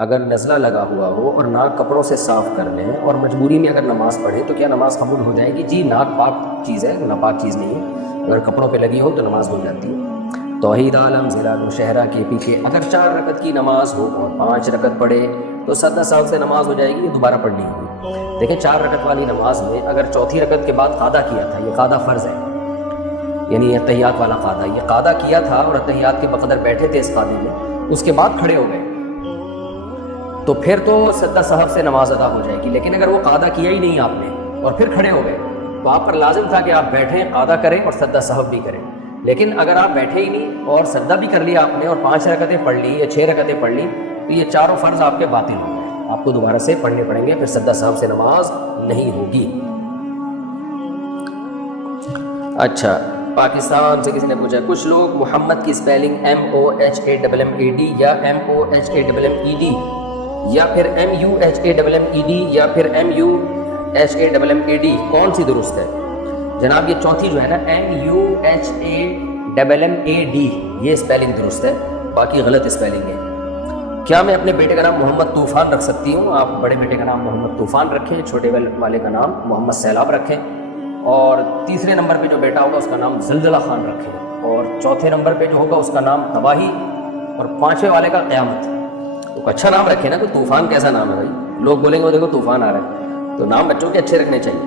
اگر نزلہ لگا ہوا ہو اور ناک کپڑوں سے صاف کر لیں اور مجبوری میں اگر نماز پڑھیں تو کیا نماز قبول ہو جائے گی؟ جی، ناک پاک چیز ہے، ناپاک چیز نہیں ہے، اگر کپڑوں پہ لگی ہو تو نماز ہو جاتی ہے۔ توحید عالم ضلع نوشہرہ کے پیچھے اگر 4 رکعت کی نماز ہو اور 5 رکعت پڑھے تو سدہ صاحب سے نماز ہو جائے گی، یہ دوبارہ پڑھنی ہوگی۔ دیکھیں 4 رکعت والی نماز میں اگر چوتھی رکعت کے بعد قادہ کیا تھا، یہ قادہ فرض ہے، یعنی اتحیات والا قادہ، یہ قادہ کیا تھا اور اتحیات کے بقدر بیٹھے تھے اس قادے میں، اس کے بعد کھڑے ہو گئے تو پھر تو سدہ صاحب سے نماز ادا ہو جائے گی۔ لیکن اگر وہ قادہ کیا ہی نہیں آپ نے اور پھر کھڑے ہو گئے تو آپ پر لازم تھا کہ آپ بیٹھیں، قادہ کریں اور سدہ صاحب بھی کریں۔ لیکن اگر آپ بیٹھے ہی نہیں اور سدہ بھی کر لیا آپ نے اور 5 رکعتیں پڑھ لی یا 6 رکعتیں پڑھ لی تو یہ چاروں فرض آپ کے باطل ہو گئے، آپ کو دوبارہ سے پڑھنے پڑیں گے، پھر سدہ صاحب سے نماز نہیں ہوگی۔ اچھا، پاکستان سے کسی نے پوچھا، کچھ لوگ محمد کی اسپیلنگ MOHAMMAD یا MOHAMMED یا پھر MUHAMMED یا پھر MUHAMMAD کون سی درست ہے؟ جناب یہ چوتھی جو ہے نا MUHAMMAD یہ اسپیلنگ درست ہے، باقی غلط اسپیلنگ ہے۔ کیا میں اپنے بیٹے کا نام محمد طوفان رکھ سکتی ہوں؟ آپ بڑے بیٹے کا نام محمد طوفان رکھیں، چھوٹے والے کا نام محمد سیلاب رکھیں، اور تیسرے نمبر پہ جو بیٹا ہوگا اس کا نام زلزلہ خان رکھیں، اور چوتھے نمبر پہ جو ہوگا اس کا نام تباہی، اور 5ویں والے کا قیامت۔ تو اچھا نام رکھے نا، کہ طوفان کیسا نام ہے بھائی، لوگ بولیں گے وہ دیکھو طوفان آ رہا ہے، تو نام بچوں کے اچھے رکھنے چاہیے۔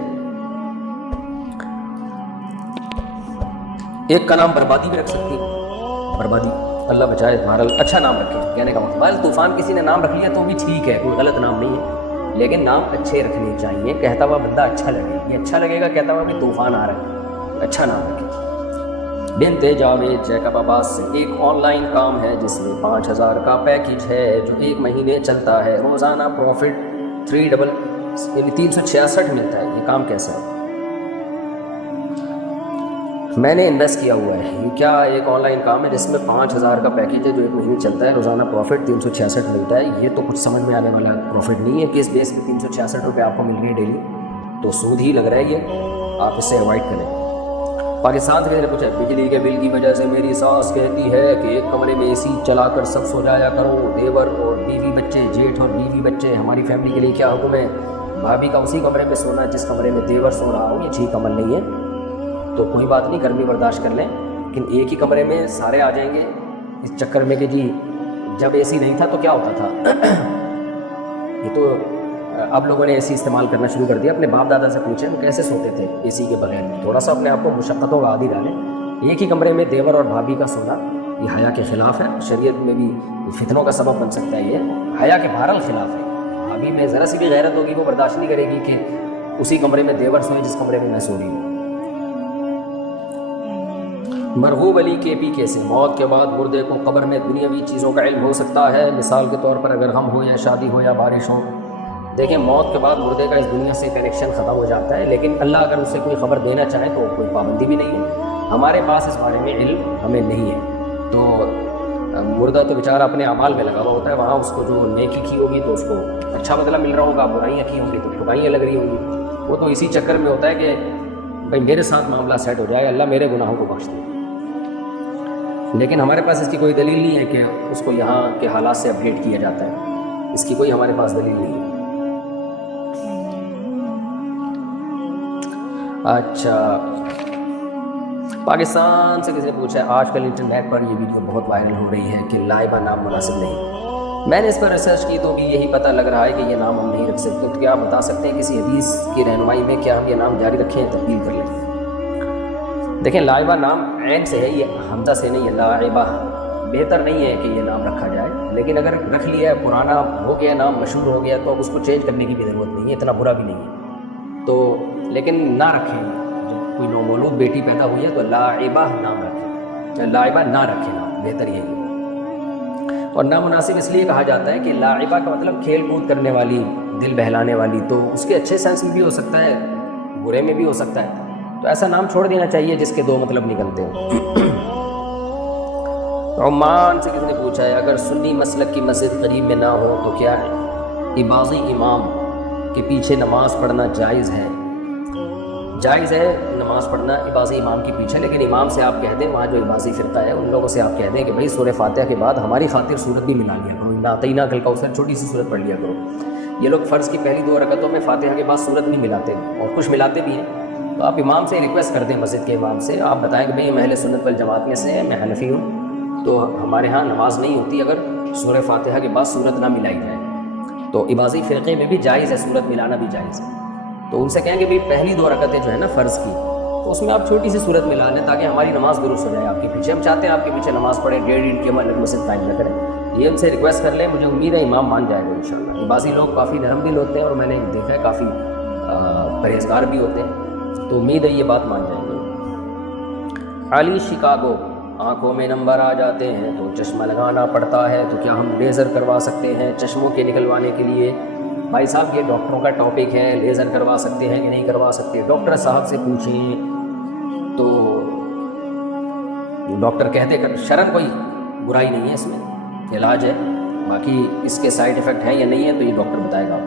ایک کا نام بربادی بھی رکھ سکتی ہے، بربادی، اللہ بچائے، بہرحال اچھا نام رکھے، کہنے کا مطلب ہے طوفان کسی نے نام رکھ لیا تو بھی ٹھیک ہے، کوئی غلط نام نہیں ہے، لیکن نام اچھے رکھنے چاہیے، کہتا ہوا بندہ اچھا لگے، یہ اچھا لگے گا کہتا ہوا بھی طوفان آ رہا ہے، اچھا نام رکھے۔ بنت جاوید جیکب عباس سے، ایک آن لائن کام ہے جس میں 5000 کا پیکیج ہے جو 1 مہینے چلتا ہے، روزانہ پروفٹ 366 ملتا ہے، یہ کام کیسا ہے؟ میں نے انویسٹ کیا ہوا ہے، یہ کیا ایک آن لائن کام ہے جس میں 5000 کا پیکیج ہے جو 1 مہینے چلتا ہے، روزانہ پروفٹ 366 ملتا ہے، یہ تو کچھ سمجھ میں آنے والا پروفٹ نہیں ہے، کس بیس پہ 366 روپے آپ کو مل گئے ڈیلی، تو سود ہی لگ رہا ہے، یہ آپ اس سے اوائڈ کریں۔ پاکستان سے کسی نے پوچھا، بجلی کے بل کی وجہ سے میری ساس کہتی ہے کہ ایک کمرے میں AC چلا کر سب سو جایا کرو، دیور اور بیوی بچے، جیٹھ اور بیوی بچے، ہماری فیملی کے لیے کیا حکم ہے؟ بھابھی کا اسی کمرے میں سونا جس کمرے میں دیور سو رہا ہو، یہ ٹھیک عمل نہیں ہے، تو کوئی بات نہیں، گرمی برداشت کر لیں، لیکن ایک ہی کمرے میں سارے آ جائیں گے اس چکر میں کہ جی جب AC نہیں تھا تو کیا ہوتا تھا، یہ تو اب لوگوں نے AC استعمال کرنا شروع کر دیا۔ اپنے باپ دادا سے پوچھیں وہ کیسے سوتے تھے AC کے بغیر، تھوڑا سا اپنے آپ کو مشقتوں کا عادی ڈالیں۔ ایک ہی کمرے میں دیور اور بھابھی کا سونا یہ حیا کے خلاف ہے، شریعت میں بھی فتنوں کا سبب بن سکتا ہے، یہ حیا کے بہرحال خلاف ہے۔ بھابھی میں ذرا سی بھی غیرت ہوگی وہ برداشت نہیں کرے گی کہ اسی کمرے میں دیور سوئے جس کمرے میں میں سو رہی ہوں۔ مرغوب علی KP سے، موت کے بعد مردے کو قبر میں دنیاوی چیزوں کا علم ہو سکتا ہے، مثال کے طور پر اگر غم ہو یا شادی ہو یا بارش ہو؟ دیکھیں موت کے بعد مردے کا اس دنیا سے کنیکشن ختم ہو جاتا ہے، لیکن اللہ اگر اسے کوئی خبر دینا چاہے تو کوئی پابندی بھی نہیں ہے، ہمارے پاس اس بارے میں علم ہمیں نہیں ہے۔ تو مردہ تو بیچارہ اپنے اعمال میں لگا ہوا ہوتا ہے، وہاں اس کو جو نیکی کی ہوگی تو اس کو اچھا بدلہ مل رہا ہوگا، برائیاں کی ہوں گی تو برائیاں لگ رہی ہوں گی، وہ تو اسی چکر میں ہوتا ہے کہ بھائی میرے ساتھ معاملہ سیٹ ہو جائے، اللہ میرے گناہوں کو بخش دے، لیکن ہمارے پاس اس کی کوئی دلیل نہیں ہے کہ اس کو یہاں کے حالات سے اپڈیٹ کیا جاتا ہے، اس کی کوئی ہمارے پاس دلیل نہیں ہے۔ اچھا، پاکستان سے کسی نے پوچھا ہے، آج کل انٹرنیٹ پر یہ ویڈیو بہت وائرل ہو رہی ہے کہ لائبہ نام مناسب نہیں، میں نے اس پر ریسرچ کی تو بھی یہی پتہ لگ رہا ہے کہ یہ نام ہم نہیں رکھ سکتے، تو کیا آپ بتا سکتے ہیں کسی حدیث کی رہنمائی میں کیا ہم یہ نام جاری رکھیں یا تبدیل کر لیں؟ دیکھیں لائبہ نام عین سے ہے، یہ حمزہ سے نہیں ہے، لائبہ، بہتر نہیں ہے کہ یہ نام رکھا جائے، لیکن اگر رکھ لیا ہے، پرانا ہو گیا نام، مشہور ہو گیا، تو اب اس کو چینج کرنے کی بھی ضرورت نہیں ہے، اتنا برا بھی نہیں ہے، تو لیکن نہ رکھیں، جب کوئی نومولود بیٹی پیدا ہوئی ہے تو لائبہ نام رکھیں، لائبہ نہ رکھیں نام، بہتر یہی ہے۔ اور نامناسب اس لیے کہا جاتا ہے کہ لائبہ کا مطلب کھیل کود کرنے والی، دل بہلانے والی، تو اس کے اچھے سینس میں بھی ہو سکتا ہے، برے میں بھی ہو سکتا ہے، تو ایسا نام چھوڑ دینا چاہیے جس کے 2 مطلب نکلتے ہیں۔ عمان سے کسی نے پوچھا ہے، اگر سنی مسلک کی مسجد قریب میں نہ ہو تو کیا عباضی امام کے پیچھے نماز پڑھنا جائز ہے؟ جائز ہے نماز پڑھنا عباضی امام کے پیچھے، لیکن امام سے آپ کہہ دیں، وہاں جو عباضی فرقہ ہے ان لوگوں سے آپ کہہ دیں کہ بھائی سورہ فاتحہ کے بعد ہماری خاطر سورت بھی ملا لیا کرو اِنَّا أَعْطَيْنَاكَ الْكَوْثَرَ چھوٹی سی صورت پڑھ لیا کرو. یہ لوگ فرض کی پہلی 2 رکعتوں میں فاتحہ کے بعد صورت نہیں ملاتے اور کچھ ملاتے بھی ہیں. تو آپ امام سے ریکویسٹ کر دیں, مسجد کے امام سے آپ بتائیں کہ بھئی میں اہل سنت والجماعت میں سے میں حنفی ہوں, تو ہمارے ہاں نماز نہیں ہوتی اگر سورہ فاتحہ کے بعد صورت نہ ملائی جائے. تو اباضی فرقے میں بھی جائز ہے صورت ملانا بھی جائز ہے. تو ان سے کہیں کہ بھئی پہلی 2 رکعتیں جو ہے نا فرض کی, تو اس میں آپ چھوٹی سی صورت ملا لیں تاکہ ہماری نماز درست ہو جائے آپ کے پیچھے. ہم چاہتے ہیں آپ کے پیچھے نماز پڑھیں, 1.5 کی ہم الگ مسجد قائم نہ کریں. یہ ان سے ریکویسٹ کر لیں, مجھے امید ہے امام مان جائے گا انشاءاللہ. بعضی لوگ کافی نرم دل ہوتے ہیں اور میں نے دیکھا ہے کافی پرہیزگار بھی ہوتے ہیں, تو امید ہے یہ بات مان جائیں گے. علی شکاگو, آنکھوں میں نمبر آ جاتے ہیں تو چشمہ لگانا پڑتا ہے, تو کیا ہم لیزر کروا سکتے ہیں چشموں کے نکلوانے کے لیے؟ بھائی صاحب یہ ڈاکٹروں کا ٹاپک ہے, لیزر کروا سکتے ہیں کہ نہیں کروا سکتے, ڈاکٹر صاحب سے پوچھیں. تو ڈاکٹر کہتے کر شرط کوئی برائی نہیں ہے اس میں, علاج ہے, باقی اس کے سائیڈ ایفیکٹ ہیں یا نہیں ہے تو یہ ڈاکٹر بتائے گا.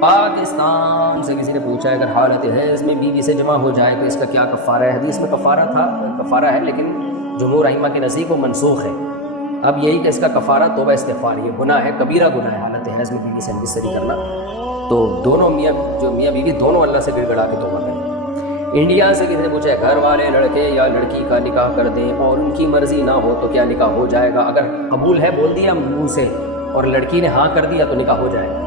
پاکستان سے کسی نے پوچھا ہے اگر حالت حیض میں بیوی سے جمع ہو جائے تو اس کا کیا کفارہ ہے؟ حدیث میں کفارہ ہے لیکن جمہور ائمہ کے نزدیک وہ منسوخ ہے. اب یہی کہ اس کا کفارہ توبہ استغفار, یہ گناہ ہے, کبیرہ گناہ ہے حالت حیض میں بیوی سے انبستری کرنا. تو دونوں میاں بیوی دونوں اللہ سے گڑ گڑا کے توبہ کریں. انڈیا سے کسی نے پوچھا ہے گھر والے لڑکے یا لڑکی کا نکاح کر دیں اور ان کی مرضی نہ ہو تو کیا نکاح ہو جائے گا؟ اگر قبول ہے بول دیا منہ سے اور لڑکی نے ہاں کر دیا تو نکاح ہو جائے گا.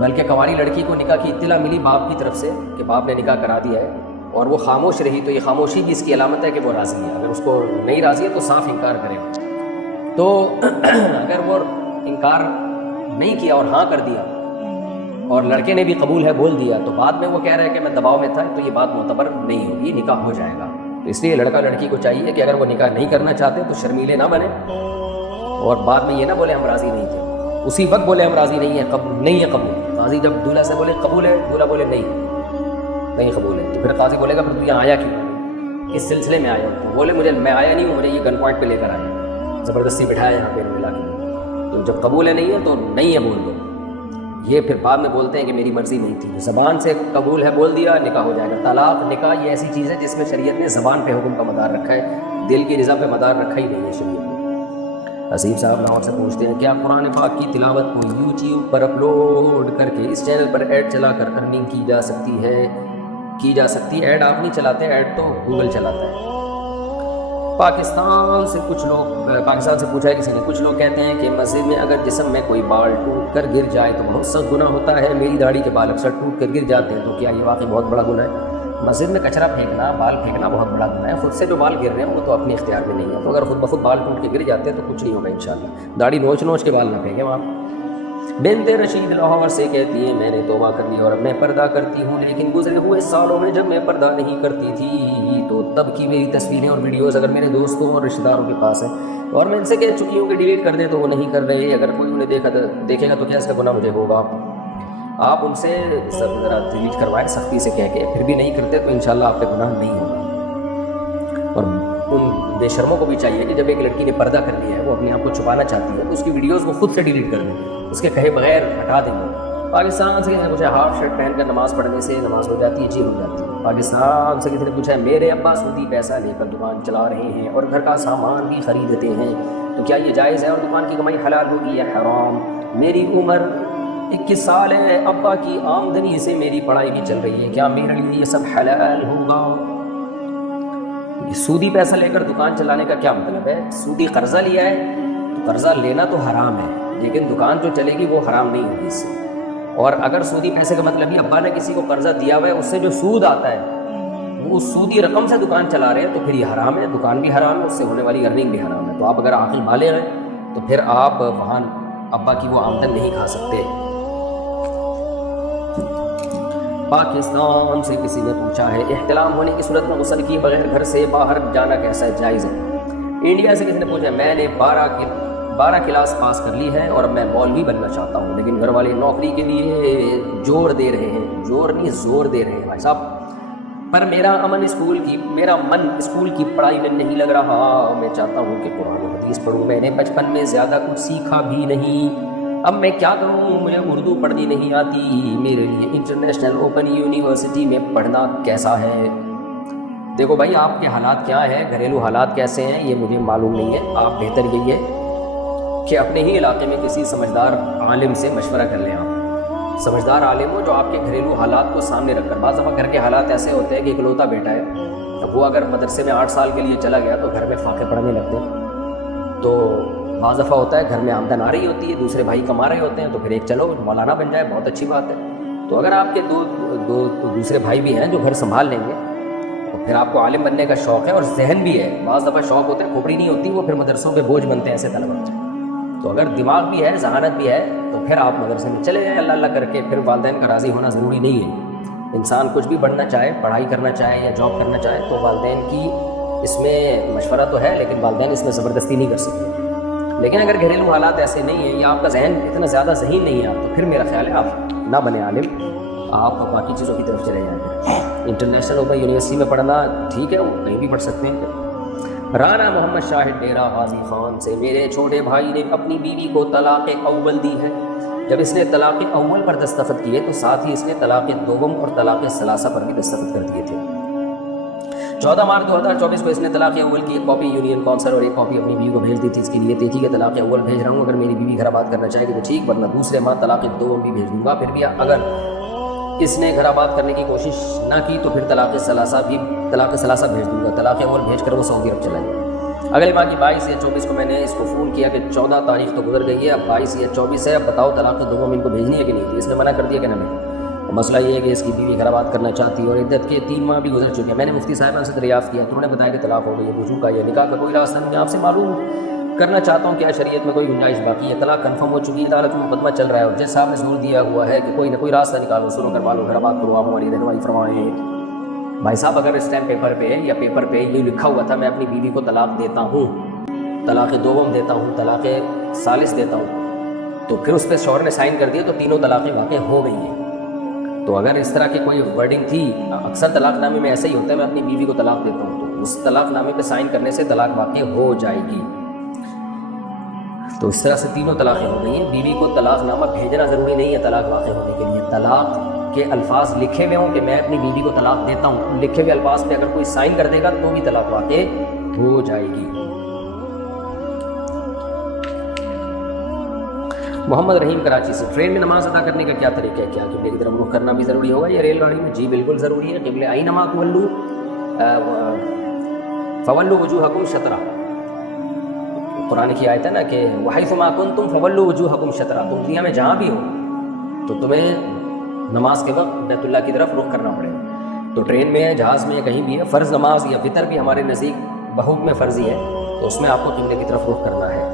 بلکہ کنواری لڑکی کو نکاح کی اطلاع ملی باپ کی طرف سے کہ باپ نے نکاح کرا دیا ہے اور وہ خاموش رہی, تو یہ خاموشی بھی اس کی علامت ہے کہ وہ راضی ہے. اگر اس کو نہیں راضی ہے تو صاف انکار کرے. تو اگر وہ انکار نہیں کیا اور ہاں کر دیا اور لڑکے نے بھی قبول ہے بول دیا تو بعد میں وہ کہہ رہا ہے کہ میں دباؤ میں تھا, تو یہ بات معتبر نہیں ہوگی, نکاح ہو جائے گا. تو اس لیے لڑکا لڑکی کو چاہیے کہ اگر وہ نکاح نہیں کرنا چاہتے تو شرمیلے نہ بنے اور بعد میں یہ نہ بولے ہم راضی نہیں تھے, اسی وقت بولے ہم راضی نہیں ہیں, نہیں ہے قبول. قاضی جب دولہا سے بولے قبول ہے, دولہا بولے نہیں قبول ہے, تو پھر قاضی بولے گا پھر تو یہاں آیا کیوں, کس سلسلے میں آیا ہوں؟ تو بولے مجھے میں آیا نہیں ہوں, مجھے یہ گن پوائنٹ پہ لے کر آیا, زبردستی بٹھایا یہاں پہ ملا کے. تو جب قبول ہے نہیں ہے تو نہیں ہے بول دو. یہ پھر بعد میں بولتے ہیں کہ میری مرضی نہیں تھی. زبان سے قبول ہے بول دیا نکاح ہو جائے گا. طلاق نکاح یہ ایسی چیز ہے جس میں شریعت نے زبان پہ حکم کا مدار رکھا ہے, دل کی رضا پہ مدار رکھا ہی نہیں ہے شریعت نے. حسیب صاحب لاہور سے پوچھتے ہیں کیا قرآن پاک کی تلاوت کو یوٹیوب پر اپلوڈ کر کے اس چینل پر ایڈ چلا کر ارننگ کی جا سکتی ہے؟ ایڈ آپ نہیں چلاتے, ایڈ تو گوگل چلاتا ہے. پاکستان سے پوچھا ہے کسی نے, کچھ لوگ کہتے ہیں کہ مسجد میں اگر جسم میں کوئی بال ٹوٹ کر گر جائے تو بہت سخت گناہ ہوتا ہے. میری داڑھی کے بال اکثر ٹوٹ کر گر جاتے ہیں, تو کیا یہ واقعی بہت بڑا گناہ ہے؟ مسجد میں کچرا پھینکنا, بال پھینکنا بہت بڑا گناہ ہے. خود سے جو بال گر رہے ہیں وہ تو اپنے اختیار میں نہیں ہے, تو اگر خود بخود بال ٹوٹ کے گر جاتے ہیں تو کچھ نہیں ہوگا انشاءاللہ. داڑھی نوچ کے بال نہ پھینکیں وہاں. بنت رشید لاہور سے کہتی ہیں میں نے توبہ کر لی اور اب میں پردہ کرتی ہوں, لیکن گزرے ہوئے سالوں میں جب میں پردہ نہیں کرتی تھی تو تب کی میری تصویریں اور ویڈیوز اگر میرے دوستوں اور رشتہ داروں کے پاس ہیں اور میں ان سے کہہ چکی ہوں کہ ڈیلیٹ کر دیں تو وہ نہیں کر رہے. اگر کوئی انہیں دیکھے گا تو کیا اس کا گناہ مجھے ہوگا؟ آپ ان سے ذرا ڈیلیٹ کروائیں سختی سے کہہ کے, پھر بھی نہیں کرتے تو انشاءاللہ آپ پہ گناہ نہیں ہوگا. اور ان بے شرموں کو بھی چاہیے کہ جب ایک لڑکی نے پردہ کر لیا ہے, وہ اپنے آپ کو چھپانا چاہتی ہے, تو اس کی ویڈیوز کو خود سے ڈیلیٹ کر دیں, اس کے کہے بغیر ہٹا دیں. پاکستان سے کسی نے پوچھا ہاف شرٹ پہن کر نماز پڑھنے سے نماز ہو جاتی ہے؟ جی ہو جاتی ہے. پاکستان سے کسی نے پوچھا ہے میرے ابا سودی پیسہ لے کر دکان چلا رہے ہیں اور گھر کا سامان بھی خریدتے ہیں, تو کیا یہ جائز ہے اور دکان کی کمائی حلال ہوگی یا حرام؟ میری عمر 21 سال ہے, ابا کی آمدنی سے میری پڑھائی بھی چل رہی ہے, کیا میرے لیے یہ سب حلال ہوگا؟ سودی پیسہ لے کر دکان چلانے کا کیا مطلب ہے؟ سودی قرضہ لیا ہے تو قرضہ لینا تو حرام ہے, لیکن دکان جو چلے گی وہ حرام نہیں ہوگی اس سے. اور اگر سودی پیسے کا مطلب ہی ابا نے کسی کو قرضہ دیا ہوا ہے, اس سے جو سود آتا ہے وہ اس سودی رقم سے دکان چلا رہے ہیں, تو پھر یہ حرام ہے, دکان بھی حرام ہے, اس سے ہونے والی ارننگ بھی حرام ہے. تو آپ اگر عاقل بالغ ہیں تو پھر آپ وہاں ابا کی وہ آمدن نہیں کھا سکتے. پاکستان سے کسی نے پوچھا ہے احتلام ہونے کی صورت میں غسل کیے بغیر گھر سے باہر جانا کیسا جائز ہے؟ انڈیا سے کسی نے پوچھا میں نے 12 کلاس پاس کر لی ہے اور اب میں مولوی بننا چاہتا ہوں, لیکن گھر والے نوکری کے لیے زور دے رہے ہیں بھائی صاحب, پر میرا من اسکول کی پڑھائی میں نہیں لگ رہا. میں چاہتا ہوں کہ قرآن و حدیث پڑھوں, میں نے بچپن میں زیادہ کچھ سیکھا بھی نہیں, اب میں کیا کروں؟ مجھے اردو پڑھنی نہیں آتی, میرے لیے انٹرنیشنل اوپن یونیورسٹی میں پڑھنا کیسا ہے؟ دیکھو بھائی آپ کے حالات کیا ہیں, گھریلو حالات کیسے ہیں یہ مجھے معلوم نہیں ہے. آپ بہتر یہی ہے کہ اپنے ہی علاقے میں کسی سمجھدار عالم سے مشورہ کر لیں آپ. سمجھدار عالم ہو جو آپ کے گھریلو حالات کو سامنے رکھ کر. بعض دفعہ گھر کے حالات ایسے ہوتے ہیں کہ اکلوتا بیٹا ہے, اب وہ اگر مدرسے میں 8 سال کے لیے چلا گیا تو گھر میں فاقے پڑھنے لگتے ہیں. تو بعض دفعہ ہوتا ہے گھر میں آمدن آ رہی ہوتی ہے, دوسرے بھائی کما رہے ہوتے ہیں, تو پھر ایک چلو مولانا بن جائے, بہت اچھی بات ہے. تو اگر آپ کے دو دوسرے بھائی بھی ہیں جو گھر سنبھال لیں گے تو پھر آپ کو عالم بننے کا شوق ہے اور ذہن بھی ہے. بعض دفعہ شوق ہوتا ہے, کھوپڑی نہیں ہوتی, وہ پھر مدرسوں پہ بوجھ بنتے ہیں ایسے طلبا. تو اگر دماغ بھی ہے, ذہانت بھی ہے, تو پھر آپ مدرسے میں چلے جائیں اللہ اللہ کر کے. پھر والدین کا راضی ہونا ضروری نہیں ہے. انسان کچھ بھی بڑھنا چاہے, پڑھائی کرنا چاہے یا جاب کرنا چاہے, تو والدین کی اس میں مشورہ تو ہے, لیکن والدین اس میں زبردستی نہیں کر سکتے. لیکن اگر گھریلو حالات ایسے نہیں ہیں یا آپ کا ذہن اتنا زیادہ ذہین نہیں ہے, تو پھر میرا خیال ہے آپ نہ بنے عالم, آپ باقی چیزوں کی طرف چلے جائیں. انٹرنیشنل اوپن یونیورسٹی میں پڑھنا ٹھیک ہے, وہ کہیں بھی پڑھ سکتے ہیں. رانا محمد شاہد ڈیرہ غازی خان سے, میرے چھوٹے بھائی نے اپنی بیوی کو طلاق اول دی ہے. جب اس نے طلاق اول پر دستخط کیے تو ساتھ ہی اس نے طلاق دوم اور طلاق ثلاثہ پر بھی دستخط کر دیے تھے. 14 مارچ 2024 کو اس نے طلاق اول کی ایک کاپی یونین کونسل اور ایک کاپی اپنی بیوی کو بھیج دی تھی. اس کی نیت تھی کہ طلاق اول بھیج رہا ہوں, اگر میری بیوی گھر آباد کرنا چاہے گی تو ٹھیک, ورنہ دوسرے ماہ طلاق دوم بھی بھیج دوں گا. پھر بھی اگر اس نے گھر آباد کرنے کی کوشش نہ کی تو پھر طلاق ثلاثہ بھیج دوں گا. طلاق اول بھیج کر وہ سعودی عرب چلا گیا. اگلے ماہ کی 22 یا 24 کو میں نے اس کو فون کیا کہ 14 تاریخ تو گزر گئی ہے, اب 22 یا 24 ہے, اب بتاؤ طلاق دوم ان کو بھیجنی ہے کہ نہیں تھی. اس نے منع کر دیا کہ نہ بھیجو. مسئلہ یہ ہے کہ اس کی بیوی گھر آباد کرنا چاہتی ہے اور عدت کے 3 ماہ بھی گزر چکے ہیں. میں نے مفتی صاحبان سے دریافت کیا تو انہوں نے بتایا کہ طلاق ہو گئی ہے. رجوع کا یا نکاح کا کوئی راستہ نہیں. میں آپ سے معلوم کرنا چاہتا ہوں کیا شریعت میں کوئی گنجائش باقی ہے؟ طلاق کنفرم ہو چکی ہے, عدالت میں مقدمہ چل رہا ہے اور جج صاحب نے زور دیا ہوا ہے کہ کوئی نہ کوئی راستہ نکالو, سنو کروا لو, گھر آباد کرو, آپ ہماری رہنمائی فرمائیں. بھائی صاحب اگر اسٹیمپ پیپر پہ یا پیپر پہ یہ لکھا ہوا تھا میں اپنی بیوی کو طلاق دیتا ہوں, طلاق دوم دیتا ہوں, طلاق ثالث دیتا ہوں, تو پھر اس پہ شوہر نے سائن کر دیا تو تینوں طلاقیں واقع ہو گئی ہیں. تو اگر اس طرح کی کوئی ورڈنگ تھی, اکثر طلاق نامے میں ایسا ہی ہوتا ہے, میں اپنی بیوی کو طلاق دیتا ہوں, تو اس طلاق نامے پہ سائن کرنے سے طلاق واقع ہو جائے گی. تو اس طرح سے تینوں طلاقیں ہو گئی ہیں. بیوی کو طلاق نامہ بھیجنا ضروری نہیں ہے طلاق واقع ہونے کے لیے. طلاق کے الفاظ لکھے ہوئے ہوں کہ میں اپنی بیوی کو طلاق دیتا ہوں, لکھے ہوئے الفاظ پہ اگر کوئی سائن کر دے گا تو بھی طلاق واقع ہو جائے گی. محمد رحیم کراچی سے, ٹرین میں نماز ادا کرنے کا کیا طریقہ ہے؟ کیا قبلے کی طرف رخ کرنا بھی ضروری ہوگا یا ریل گاڑی میں؟ جی بالکل ضروری ہے. قبلہ اینما تولوا فولوا وجوہکم شطرہ, قرآن کی آیت ہے نا کہ وحیثما کنتم فولوا وجوہکم شطرہ, تم دنیا میں جہاں بھی ہو تو تمہیں نماز کے وقت بیت اللہ کی طرف رخ کرنا پڑے گا. تو ٹرین میں ہے, جہاز میں ہے, کہیں بھی ہے, فرض نماز یا فطر بھی ہمارے نزدیک بحکم میں فرضی ہے, تو اس میں آپ کو قبلے کی طرف رخ کرنا ہے.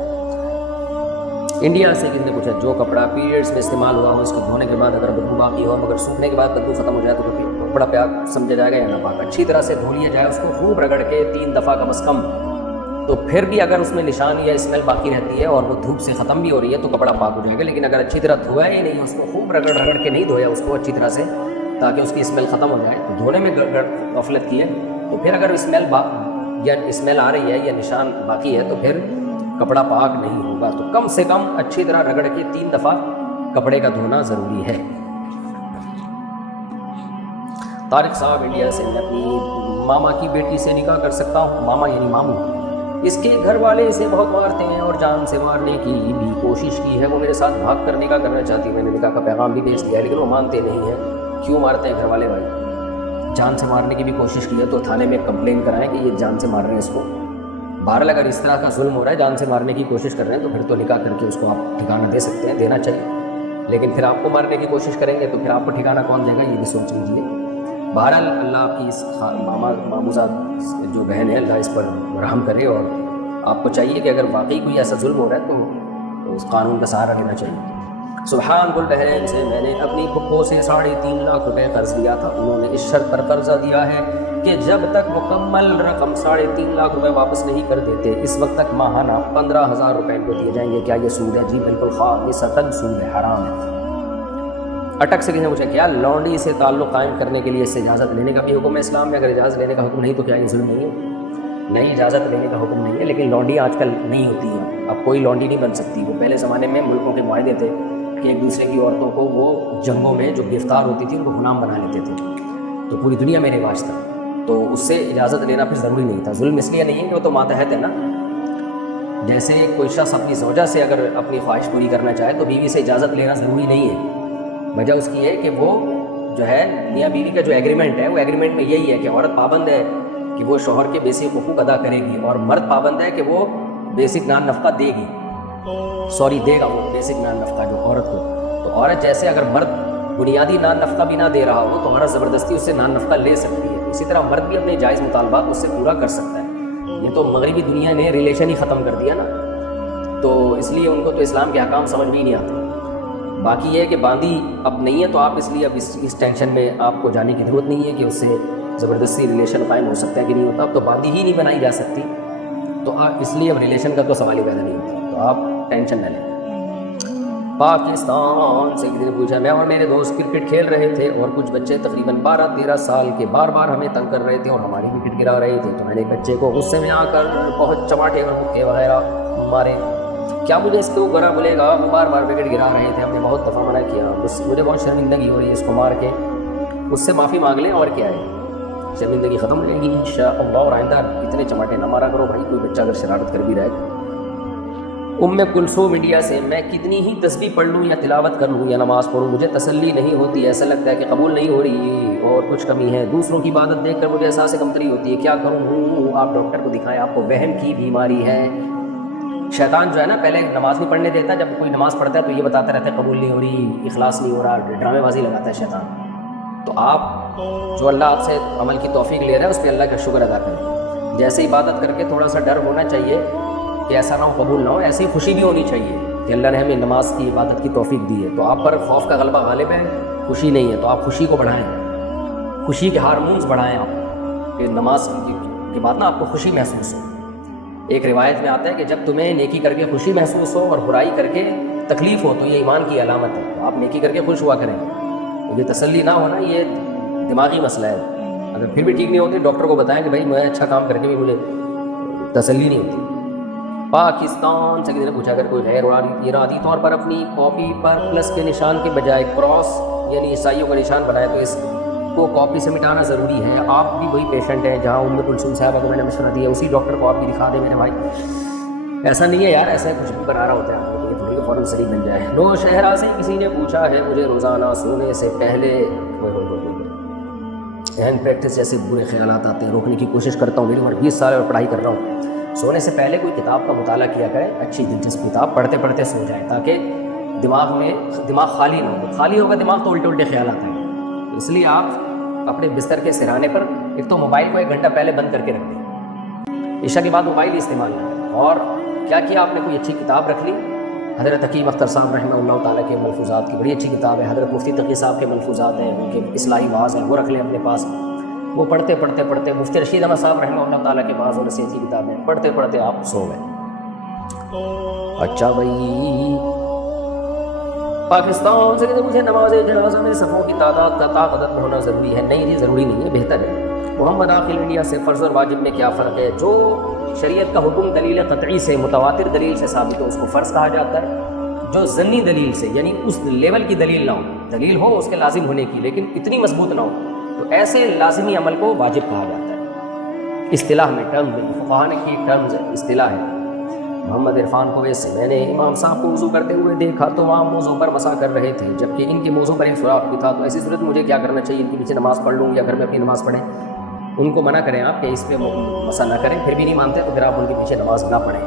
انڈیا سے کسی نے پوچھا, جو کپڑا پیریڈز میں استعمال ہوا ہو اس کو دھونے کے بعد اگر بدبو باقی ہو مگر سوکھنے کے بعد بدبو ختم ہو جائے تو کپڑا پاک سمجھا جائے گا یا نہ پاک؟ اچھی طرح سے دھو لیا جائے, اس کو خوب رگڑ کے 3 دفعہ کم از کم. تو پھر بھی اگر اس میں نشان یا اسمیل باقی رہتی ہے اور وہ دھوپ سے ختم بھی ہو رہی ہے تو کپڑا پاک ہو جائے گا. لیکن اگر اچھی طرح دھویا ہی نہیں, اس کو خوب رگڑ کے نہیں دھویا اس کو اچھی طرح سے تاکہ اس کی اسمیل ختم ہو جائے, دھونے میں غفلت کی ہے, تو پھر اگر اسمیل آ رہی ہے یا نشان باقی ہے تو پھر کپڑا پاک نہیں ہوگا. تو کم سے کم اچھی طرح رگڑ کے 3 دفعہ کپڑے کا دھونا ضروری ہے. طارق صاحب انڈیا سے, میں اپنی ماما کی بیٹی سے نکاح کر سکتا ہوں؟ ماما یعنی ماموں. اس کے گھر والے اسے بہت مارتے ہیں اور جان سے مارنے کی بھی کوشش کی ہے. وہ میرے ساتھ بھاگ کر نکاح کرنا چاہتی ہے, میں نے نکاح کا پیغام بھی بھیج دیا ہے لیکن وہ مانتے نہیں ہیں. کیوں مارتے ہیں گھر والے بھائی؟ جان سے مارنے کی بھی کوشش کی ہے تو تھانے میں کمپلین کرائیں کہ یہ جان سے مار رہے ہیں اس کو. بہرحال اگر اس طرح کا ظلم ہو رہا ہے, جان سے مارنے کی کوشش کر رہے ہیں, تو پھر تو نکاح کر کے اس کو آپ ٹھکانہ دے سکتے ہیں, دینا چاہیے. لیکن پھر آپ کو مارنے کی کوشش کریں گے تو پھر آپ کو ٹھکانہ کون دے گا, یہ بھی سوچ لیجیے. بہرحال اللہ آپ کی اس ماموزہ جو بہن ہے اللہ اس پر رحم کرے, اور آپ کو چاہیے کہ اگر واقعی کوئی ایسا ظلم ہو رہا ہے تو اس قانون کا سہارا لینا چاہیے. سبحان گل بحرین سے, میں نے اپنی پھپھو سے 3.5 لاکھ روپے قرض لیا تھا. انہوں نے اس شرط پر قرضہ دیا ہے کہ جب تک مکمل رقم 3.5 لاکھ روپے واپس نہیں کر دیتے اس وقت تک ماہانہ 15,000 روپے کو دیے جائیں گے. کیا یہ سود ہے؟ جی بالکل خالصتاً سود ہے, حرام ہے. اٹک سے کسی نے پوچھا, کیا لونڈی سے تعلق قائم کرنے کے لیے اس سے اجازت لینے کا بھی حکم ہے اسلام میں؟ اگر اجازت لینے کا حکم نہیں تو کیا یہ ظلم نہیں ہے؟ نہیں, اجازت لینے کا حکم نہیں ہے, لیکن لونڈی آج کل نہیں ہوتی ہے. اب کوئی لونڈی نہیں بن سکتی. وہ پہلے زمانے میں ملکوں کے معاہدے تھے کہ ایک دوسرے کی عورتوں کو وہ جنگوں میں جو گرفتار ہوتی تھی ان کو غلام بنا لیتے تھے. تو پوری دنیا میں رواج تھا, تو اس سے اجازت لینا پھر ضروری نہیں تھا. ظلم اس لیے نہیں ہے کہ وہ تو ماتحت ہے نا. جیسے کوئی شخص اپنی زوجہ سے اگر اپنی خواہش پوری کرنا چاہے تو بیوی سے اجازت لینا ضروری نہیں ہے. وجہ اس کی ہے کہ وہ جو ہے میاں بیوی کا جو ایگریمنٹ ہے وہ ایگریمنٹ میں یہی ہے کہ عورت پابند ہے کہ وہ شوہر کے بیسک حقوق ادا کرے گی اور مرد پابند ہے کہ وہ بیسک نان نفقہ دے گا وہ بیسک نان نفقہ جو عورت کو. تو عورت جیسے اگر مرد بنیادی نان نفقہ بھی نہ دے رہا ہو تو عورت زبردستی اس سے نان نفقہ لے سکتی ہے. اسی طرح مرد بھی اپنے جائز مطالبات اس سے پورا کر سکتا ہے. یہ تو مغربی دنیا نے ریلیشن ہی ختم کر دیا نا, تو اس لیے ان کو تو اسلام کے احکام سمجھ بھی نہیں آتے. باقی یہ ہے کہ باندھی اب نہیں ہے تو آپ اس لیے اب اس ٹینشن میں آپ کو جانے کی ضرورت نہیں ہے کہ اس سے زبردستی ریلیشن قائم ہو سکتا ہے کہ نہیں ہوتا. اب تو باندھی ہی نہیں بنائی جا سکتی تو آپ اس لیے اب ریلیشن کا تو سوال ہی پیدا نہیں ہوتا, تو آپ ٹینشن نہ لیں. پاکستان سے کسی نے پوچھا, میں اور میرے دوست کرکٹ کھیل رہے تھے اور کچھ بچے تقریباً 12-13 سال کے بار بار ہمیں تنگ کر رہے تھے اور ہماری وکٹ گرا رہے تھے. تو میں نے ایک بچے کو غصے میں آ کر بہت چماٹے اور مکے وغیرہ مارے. کیا مجھے اس کو برا بولے گا؟ وہ بار بار وکٹ گرا رہے تھے, ہم نے بہت دفعہ منع کیا. مجھے بہت شرمندگی ہو رہی ہے اس کو مار کے, اس سے معافی مانگ لیں اور کیا ہے, شرمندگی ختم ہو جائے گی انشاءاللہ. اور آئندہ اتنے چماٹے نہ مارا کرو بھائی, کوئی بچہ اگر شرارت کر بھی رہا ہے. ام کلثوم انڈیا سے, میں کتنی ہی تسبیح پڑھ لوں یا تلاوت کر لوں یا نماز پڑھوں مجھے تسلی نہیں ہوتی, ایسا لگتا ہے کہ قبول نہیں ہو رہی اور کچھ کمی ہے. دوسروں کی عبادت دیکھ کر مجھے احساس کمتری ہوتی ہے, کیا کروں؟ آپ ڈاکٹر کو دکھائیں, آپ کو وہم کی بیماری ہے. شیطان جو ہے نا پہلے نماز نہیں پڑھنے دیتا, جب کوئی نماز پڑھتا ہے تو یہ بتاتا رہتا ہے قبول نہیں ہو رہی, اخلاص نہیں ہو رہا, ڈرامے بازی لگاتا ہے شیطان. تو آپ جو اللہ آپ سے عمل کی توفیق لے رہا ہے اس پہ اللہ کا شکر ادا کریں. جیسے عبادت کر کے تھوڑا سا ڈر ہونا چاہیے کہ ایسا نہ ہو قبول نہ ہو, ایسی خوشی بھی ہونی چاہیے کہ اللہ نے ہمیں نماز کی عبادت کی توفیق دی ہے. تو آپ پر خوف کا غلبہ غالب ہے, خوشی نہیں ہے, تو آپ خوشی کو بڑھائیں, خوشی کے ہارمونز بڑھائیں آپ کہ نماز کے بعد نا آپ کو خوشی محسوس ہو. ایک روایت میں آتا ہے کہ جب تمہیں نیکی کر کے خوشی محسوس ہو اور برائی کر کے تکلیف ہو تو یہ ایمان کی علامت ہے. تو آپ نیکی کر کے خوش ہوا کریں. یہ تسلی نہ ہونا یہ دماغی مسئلہ ہے. اگر پھر بھی ٹھیک نہیں ہوتی ڈاکٹر کو بتائیں کہ بھائی میں اچھا کام کر کے بھی مجھے تسلی نہیں ہوتی. پاکستان سے کسی نے پوچھا, اگر کوئی غیر ارادی طور پر اپنی کاپی پر پلس کے نشان کے بجائے کراس یعنی عیسائیوں کا نشان بنائے تو اس کو کاپی سے مٹانا ضروری ہے. آپ بھی وہی پیشنٹ ہیں جہاں ام کلثوم صاحبہ کو میں نے مشورہ دیا, اسی ڈاکٹر کو آپ بھی دکھا دیں میرے بھائی. ایسا نہیں ہے یار, ایسا کچھ بھی بنا رہا ہوتا ہے آپ کو, یہ تھوڑی فوراً صحیح بن جائے. نو شہرہ سے کسی نے پوچھا ہے, مجھے روزانہ سونے سے پہلے ہینڈ پریکٹس جیسے برے خیالات آتے ہیں, روکنے کی کوشش کرتا ہوں. میری عمر 20 سال اور پڑھائی کر رہا ہوں. سونے سے پہلے کوئی کتاب کا مطالعہ کیا کرے, اچھی دلچسپ کتاب پڑھتے پڑھتے سو جائے تاکہ دماغ خالی نہ ہو. خالی ہوگا دماغ تو الٹے خیال آتے ہیں. اس لیے آپ اپنے بستر کے سرانے پر ایک تو موبائل کو 1 گھنٹہ پہلے بند کر کے رکھ دیں, عشاء کے بعد موبائل ہی استعمال نہ کریں. اور کیا آپ نے کوئی اچھی کتاب رکھ لی, حضرت حکیم اختر صاحب رحمہ اللہ تعالیٰ کے ملفوظات کی بڑی اچھی کتاب ہے. حضرت مفتی تقی صاحب کے ملفوظات ہیں, ان کے اصلاحی واعظ ہیں, وہ رکھ لیں اپنے پاس. وہ پڑھتے مفتی رشید احمد صاحب رحمہ اللہ تعالیٰ کے بعض اور نصیحت کی کتابیں پڑھتے آپ سو گئے. اچھا بھائی, پاکستان سے مجھے نماز جنازہ میں صفوں کی تعداد کا تعداد ہونا ضروری ہے. نہیں جی ضروری نہیں ہے, بہتر ہے. محمد عاقل انڈیا سے, فرض اور واجب میں کیا فرق ہے؟ جو شریعت کا حکم دلیل قطعی سے متواتر دلیل سے ثابت ہو اس کو فرض کہا جاتا ہے. جو ضمنی دلیل سے یعنی اس لیول کی دلیل نہ ہو, دلیل ہو اس کے لازم ہونے کی لیکن اتنی مضبوط نہ ہو تو ایسے لازمی عمل کو واجب کہا جاتا ہے. اصطلاح میں ٹرم فقہاء کی ٹرمز اصطلاح ہے. محمد عرفان کو ویسے میں نے امام صاحب کو وضو کرتے ہوئے دیکھا تو عام موضوع پر مسح کر رہے تھے جبکہ ان کے موضوع پر ایک سوراخ بھی تھا. تو ایسی صورت مجھے کیا کرنا چاہیے؟ ان کے پیچھے نماز پڑھ لوں یا گھر میں اپنی نماز پڑھیں؟ ان کو منع کریں آپ کہ اس پہ مسح نہ کریں. پھر بھی نہیں مانتے تو پھر آپ ان کے پیچھے نماز نہ پڑھیں.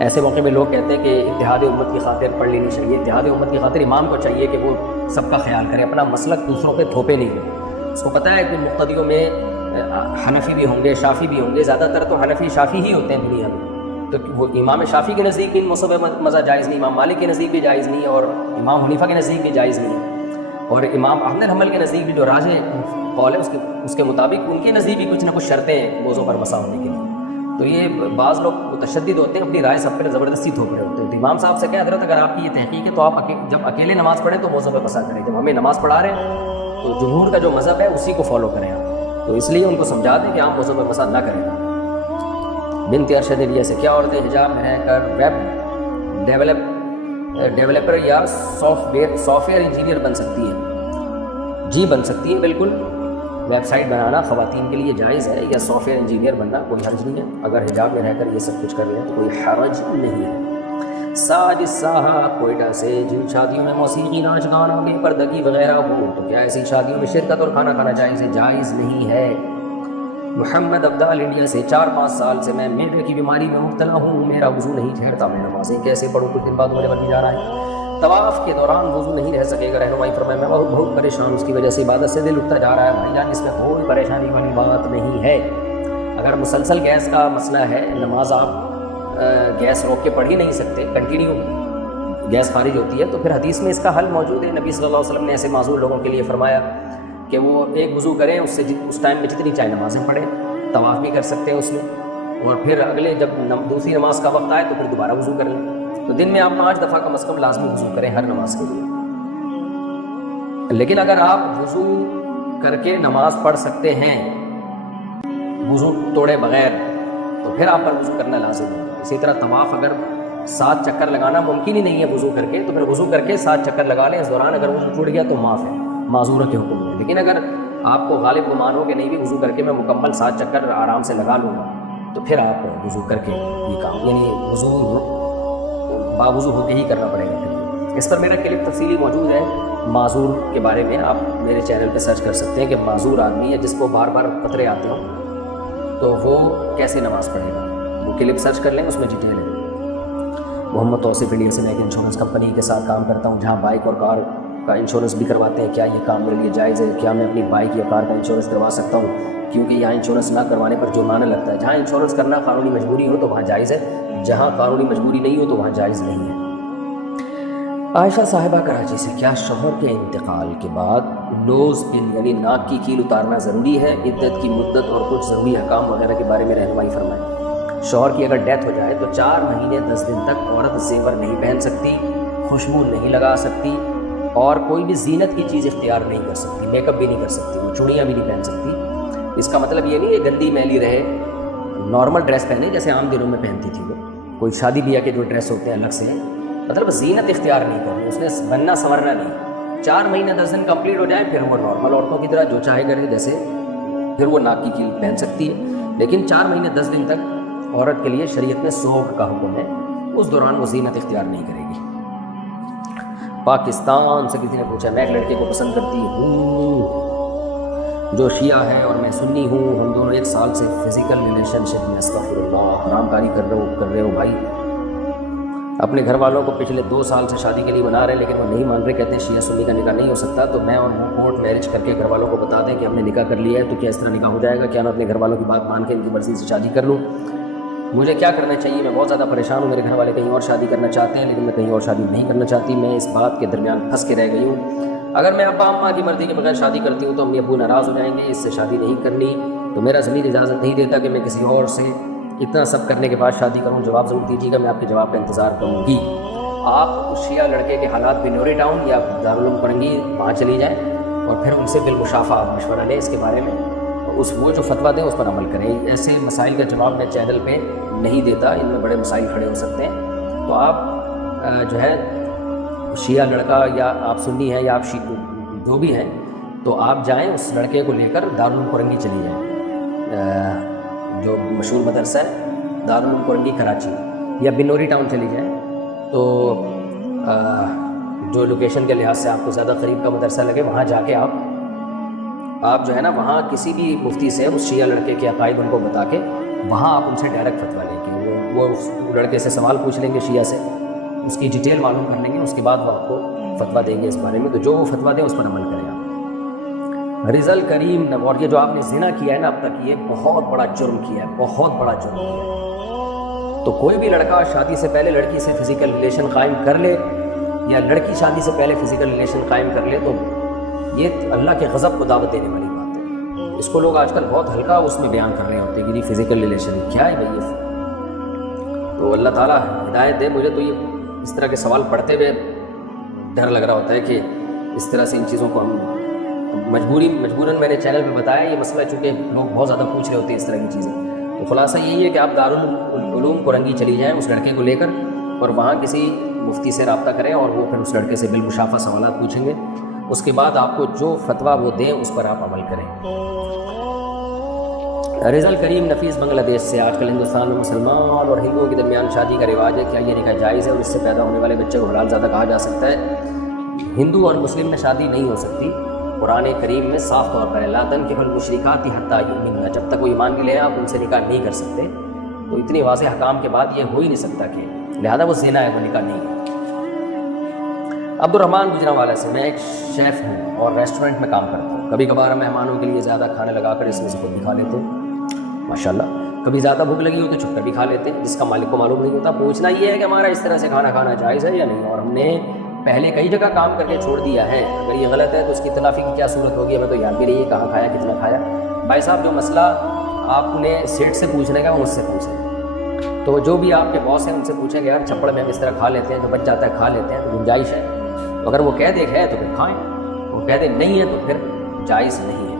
ایسے موقع میں لوگ کہتے ہیں کہ اتحاد امت کی خاطر پڑھ لینی چاہیے. اتحاد امت کی خاطر امام کو چاہیے کہ وہ سب کا خیال کرے, اپنا مسلک دوسروں پہ تھوپے نہیں ہو. اس کو پتہ ہے کہ مقتدیوں میں حنفی بھی ہوں گے, شافی بھی ہوں گے, زیادہ تر تو حنفی شافی ہی ہوتے ہیں دنیا میں. تو وہ امام شافی کے نزدیک بھی مصحف مزہ جائز نہیں, امام مالک کے نزدیک بھی جائز نہیں, اور امام حنیفہ کے نزدیک بھی جائز نہیں, اور امام احمد بن حنبل کے نزدیک بھی جو راجح قول ہے اس کے مطابق ان کے نزدیک بھی کچھ نہ کچھ شرطیں ہیں موضوع پر مسا ہونے کے لیے. تو یہ بعض لوگ متشدد ہوتے ہیں, اپنی رائے سب پہ زبردستی تھوپ رہے ہوتے ہیں. تو امام صاحب سے کہا حضرت اگر آپ کی یہ تحقیق ہے تو آپ جب اکیلے نماز پڑھیں تو موضوع پہ مسا کریں, جب ہمیں نماز پڑھا رہے ہیں تو جمہور کا جو مذہب ہے اسی کو فالو کریں آپ. تو اس لیے ان کو سمجھا دیں کہ آپ موضوع پہ مسا نہ کریں. بنت ارشد علیہ سے, کیا عورتیں حجاب میں رہ کر ویب ڈیولپر یا سافٹ ویئر انجینئر بن سکتی ہیں؟ جی بن سکتی ہیں بالکل. ویب سائٹ بنانا خواتین کے لیے جائز ہے، یا سافٹ ویئر انجینئر بننا کوئی حرج نہیں ہے، اگر حجاب میں رہ کر یہ سب کچھ کر رہے ہیں تو کوئی حرج نہیں ہے۔ ساجد صاحب کوئٹہ سے، جن شادیوں میں موسیقی، ناچ گانا، بے پردگی وغیرہ ہو تو کیا ایسی شادیوں میں شرکت اور کھانا کھانا جائز ہے؟ جائز نہیں ہے۔ محمد عبدال انڈیا سے، 4-5 سال سے میں میرے کی بیماری میں مبتلا ہوں، میرا وضو نہیں ٹھہرتا، میں نمازیں کیسے پڑھوں؟ کچھ دن بعد مجھے بن جا رہا ہے، طواف کے دوران وضو نہیں رہ سکے گا، رہنمائی فرمائے، میں بہت پریشان، اس کی وجہ سے عبادت سے دل اٹھتا جا رہا ہے۔ بھائی جان اس میں کوئی پریشانی والی بات نہیں ہے، اگر مسلسل گیس کا مسئلہ ہے، نماز آپ گیس روک کے پڑھ ہی نہیں سکتے، کنٹینیو گیس خارج ہوتی ہے، تو پھر حدیث میں اس کا حل موجود ہے۔ نبی صلی اللہ علیہ وسلم نے ایسے معذور لوگوں کے لیے فرمایا کہ وہ ایک وضو کریں، اس سے اس ٹائم میں جتنی چاہے نمازیں پڑھیں، طواف بھی کر سکتے ہیں اس میں، اور پھر اگلے جب دوسری نماز کا وقت آئے تو پھر دوبارہ وضو کر لیں۔ تو دن میں آپ 5 دفعہ کم از کم لازمی وضو کریں ہر نماز کے لیے۔ لیکن اگر آپ وضو کر کے نماز پڑھ سکتے ہیں وضو توڑے بغیر تو پھر آپ پر وضو کرنا لازم ہے۔ اسی طرح طواف اگر 7 چکر لگانا ممکن ہی نہیں ہے وضو کر کے، تو پھر وضو کر کے 7 چکر لگا لیں، اس دوران اگر وضو ٹوٹ گیا تو معاف ہے، معذور کے حکم میں۔ لیکن اگر آپ کو غالب گمان ہو کہ نہیں بھی وضو کر کے میں مکمل 7 چکر آرام سے لگا لوں گا، تو پھر آپ وضو کر کے یہ کام، یعنی وضو باوضو ہو کے ہی کرنا پڑے گا۔ اس پر میرا کلپ تفصیلی موجود ہے معذور کے بارے میں، آپ میرے چینل پہ سرچ کر سکتے ہیں کہ معذور آدمی ہے جس کو بار بار قطرے آتے ہوں تو وہ کیسے نماز پڑھے گا، وہ کلپ سرچ کر لیں، اس میں ڈیٹیل ہے۔ محمد توصیف انڈیا سے، میں ایک انشورنس کمپنی کے ساتھ کام کرتا ہوں جہاں بائک اور کار کا انشورنس بھی کرواتے ہیں، کیا یہ کام میرے لیے جائز ہے؟ کیا میں اپنی بائک یا کار کا انشورنس کروا سکتا ہوں؟ کیونکہ یہاں انشورنس نہ کروانے پر جرمانہ لگتا ہے۔ جہاں انشورنس کرنا قانونی مجبوری ہو تو وہاں جائز ہے، جہاں قانونی مجبوری نہیں ہو تو وہاں جائز نہیں ہے۔ عائشہ صاحبہ کراچی سے، کیا شوہر کے انتقال کے بعد نوز پن یعنی ناک کی کیل اتارنا ضروری ہے؟ عدت کی مدت اور کچھ ضروری احکام وغیرہ کے بارے میں رہنمائی فرمائیں۔ شوہر کی اگر ڈیتھ ہو جائے تو 4 مہینے 10 دن تک عورت زیور نہیں پہن سکتی، خوشبو نہیں لگا سکتی، اور کوئی بھی زینت کی چیز اختیار نہیں کر سکتی، میک اپ بھی نہیں کر سکتی، وہ چوڑیاں بھی نہیں پہن سکتی۔ اس کا مطلب یہ نہیں ہے گندی میلی رہے، نارمل ڈریس پہنے جیسے عام دنوں میں پہنتی تھی وہ، کوئی شادی بیاہ کے جو ڈریس ہوتے ہیں الگ سے، مطلب زینت اختیار نہیں کرنی، اس نے بننا سنورنا نہیں۔ 4 مہینے 10 دن کمپلیٹ ہو جائے پھر وہ نارمل عورتوں کی طرح جو چاہے کرے، جیسے پھر وہ ناک کی کیل پہن سکتی ہے، لیکن 4 مہینے 10 دن تک عورت کے لیے شریعت میں سوگ کا حکم ہے، اس دوران وہ زینت اختیار نہیں کرے گی۔ پاکستان سے کسی نے پوچھا، میں ایک لڑکے کو پسند کرتی ہوں جو شیعہ ہے اور میں سنی ہوں، ہم دونوں 1 سال سے فزیکل ریلیشن شپ میں، استغفر اللہ، حرام کاری کر رہے ہو بھائی، اپنے گھر والوں کو پچھلے 2 سال سے شادی کے لیے بنا رہے ہیں لیکن وہ نہیں مان رہے، کہتے ہیں شیعہ سنی کا نکاح نہیں ہو سکتا، تو میں اور وہ کورٹ میرج کر کے گھر والوں کو بتا دیں کہ ہم نے نکاح کر لیا ہے، تو کیا اس طرح نکاح ہو جائے گا؟ کیا میں اپنے گھر والوں کی بات مان کے ان کی مرضی سے شادی کر لوں؟ مجھے کیا کرنا چاہیے؟ میں بہت زیادہ پریشان ہوں، میرے گھر والے کہیں اور شادی کرنا چاہتے ہیں لیکن میں کہیں اور شادی نہیں کرنا چاہتی، میں اس بات کے درمیان پھنس کے رہ گئی ہوں۔ اگر میں ابا اماں کی مرضی کے بغیر شادی کرتی ہوں تو امی ابو ناراض ہو جائیں گے، اس سے شادی نہیں کرنی، تو میرا ضمیر اجازت نہیں دیتا کہ میں کسی اور سے اتنا سب کرنے کے بعد شادی کروں۔ جواب ضرور دیجیے گا، میں آپ کے جواب کا انتظار کروں گی۔ آپ شیعہ لڑکے کے حالات بنوری ٹاؤن یا دارالعلوم پرنگی وہاں چلی جائیں اور پھر ان سے بالمشافہ مشورہ لیں اس کے بارے میں، وہ جو فتویٰ دیں اس پر عمل کریں۔ ایسے مسائل کا جواب میں چینل پہ نہیں دیتا، ان میں بڑے مسائل کھڑے ہو سکتے ہیں، تو آپ جو ہے شیعہ لڑکا یا آپ سنی ہیں یا آپ جو بھی ہیں، تو آپ جائیں اس لڑکے کو لے کر دارالعلوم پرنگی چلی جائیں، جو مشہور مدرسہ ہے دارالعلوم پرنگی کراچی، یا بنوری ٹاؤن چلی جائیں، تو جو لوکیشن کے لحاظ سے آپ کو زیادہ قریب کا مدرسہ لگے وہاں جا کے آپ جو ہے نا وہاں کسی بھی مفتی سے اس شیعہ لڑکے کے عقائد ان کو بتا کے وہاں آپ ان سے ڈائریکٹ فتویٰ لیں گے، وہ اس لڑکے سے سوال پوچھ لیں گے شیعہ سے، اس کی ڈیٹیل معلوم کر لیں گے، اس کے بعد وہ آپ کو فتویٰ دیں گے اس بارے میں، تو جو وہ فتویٰ دیں اس پر عمل کریں آپ۔ رزل کریم، اور یہ جو آپ نے زنا کیا ہے نا اب تک، یہ بہت بڑا جرم کیا ہے، بہت بڑا جرم کیا ہے، تو کوئی بھی لڑکا شادی سے پہلے لڑکی سے فزیکل ریلیشن قائم کر لے یا لڑکی شادی سے پہلے فزیکل ریلیشن قائم کر لے تو یہ اللہ کے غضب کو دعوت دینے والی بات ہے۔ اس کو لوگ آج کل بہت ہلکا اس میں بیان کر رہے ہوتے ہیں کہ جی فزیکل ریلیشن کیا ہے بھائی، تو اللہ تعالیٰ ہدایت دے۔ مجھے تو یہ اس طرح کے سوال پڑھتے ہوئے ڈر لگ رہا ہوتا ہے کہ اس طرح سے ان چیزوں کو ہم مجبوراً میں نے چینل پہ بتایا یہ مسئلہ، چونکہ لوگ بہت زیادہ پوچھ رہے ہوتے ہیں اس طرح کی چیزیں، تو خلاصہ یہی ہے کہ آپ دارالعلوم پرنگی چلی جائیں اس لڑکے کو لے کر، اور وہاں کسی مفتی سے رابطہ کریں اور وہ پھر اس لڑکے سے بالمشافہ سوالات پوچھیں گے، اس کے بعد آپ کو جو فتویٰ وہ دیں اس پر آپ عمل کریں۔ رضا کریم نفیس بنگلہ دیش سے، آج کل ہندوستان میں مسلمان اور ہندوؤں کے درمیان شادی کا رواج ہے، کیا یہ نکاح جائز ہے اور اس سے پیدا ہونے والے بچے کو حلال زادہ کہا جا سکتا ہے؟ ہندو اور مسلم میں شادی نہیں ہو سکتی۔ قرآن کریم میں صاف طور پر لا تنکحوا المشرکات حتی یؤمنن، جب تک وہ ایمان نہیں لے آپ ان سے نکاح نہیں کر سکتے۔ تو اتنی واضح احکام کے بعد یہ ہو ہی نہیں سکتا کہ لہذا وہ زنا ہے، وہ نکاح نہیں ہے۔ عبد الرحمن گجرانوالہ سے، میں ایک شیف ہوں اور ریسٹورنٹ میں کام کرتا ہوں۔ کبھی کبھار مہمانوں کے لیے زیادہ کھانے لگا کر اس میں سے خود بھی کھا لیتے ہیں، ماشاءاللہ۔ کبھی زیادہ بھوک لگی ہو تو چھپ کر بھی کھا لیتے ہیں، جس کا مالک کو معلوم نہیں ہوتا۔ پوچھنا یہ ہے کہ ہمارا اس طرح سے کھانا کھانا جائز ہے یا نہیں، اور ہم نے پہلے کئی جگہ کام کر کے چھوڑ دیا ہے۔ اگر یہ غلط ہے تو اس کی تلافی کی کیا صورت ہوگی؟ ہمیں تو یاد بھی نہیں ہے کہاں کھایا، کتنا کھایا۔ بھائی صاحب، جو مسئلہ آپ نے سیٹ سے پوچھنے کا مجھ سے پوچھیں، تو جو بھی آپ کے باس ہیں ان سے پوچھیں کہ یار چھپڑ میں ہم اس طرح کھا لیتے ہیں، تو بچ جاتا ہے کھا لیتے ہیں، تو گنجائش ہے۔ اگر وہ کہہ دے ہے تو پھر کھائیں، وہ کہہ دے نہیں ہے تو پھر جائز نہیں ہے۔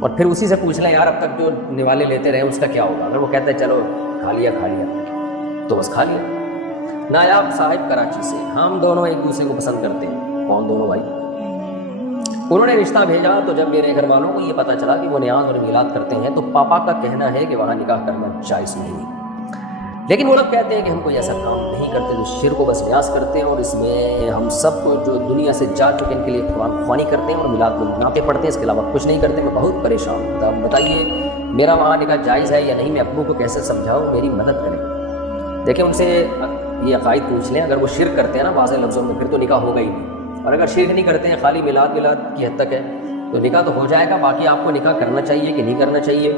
اور پھر اسی سے پوچھ لیں یار اب تک جو نوالے لیتے رہے اس کا کیا ہوگا؟ اگر وہ کہتا ہے چلو کھا لیا تو بس کھا لیا۔ نایاب صاحب کراچی سے، ہم دونوں ایک دوسرے کو پسند کرتے ہیں۔ کون دونوں بھائی؟ انہوں نے رشتہ بھیجا تو جب میرے گھر والوں کو یہ پتہ چلا کہ وہ نیاز اور میلاد کرتے ہیں تو پاپا کا کہنا ہے کہ وہاں نکاح کرنا جائز نہیں، لیکن وہ لوگ کہتے ہیں کہ ہم کوئی ایسا کام نہیں کرتے جو شرک کو بس نیاز کرتے ہیں، اور اس میں ہم سب کو جو دنیا سے جا چکے ان کے لیے قرآن خوانی کرتے ہیں اور میلاد میں نعتیں پڑھتے ہیں، اس کے علاوہ کچھ نہیں کرتے۔ میں بہت پریشان ہوں، تو بتائیے میرا وہاں نکاح جائز ہے یا نہیں؟ میں ابو کو کیسے سمجھاؤں؟ میری مدد کریں۔ دیکھیں ان سے یہ عقائد پوچھ لیں، اگر وہ شرک کرتے ہیں نا واضح لفظوں میں پھر تو نکاح ہوگا ہی نہیں، اور اگر شرک نہیں کرتے ہیں خالی میلاد کی حد تک ہے تو نکاح تو ہو جائے گا۔ باقی آپ کو نکاح کرنا چاہیے کہ نہیں کرنا چاہیے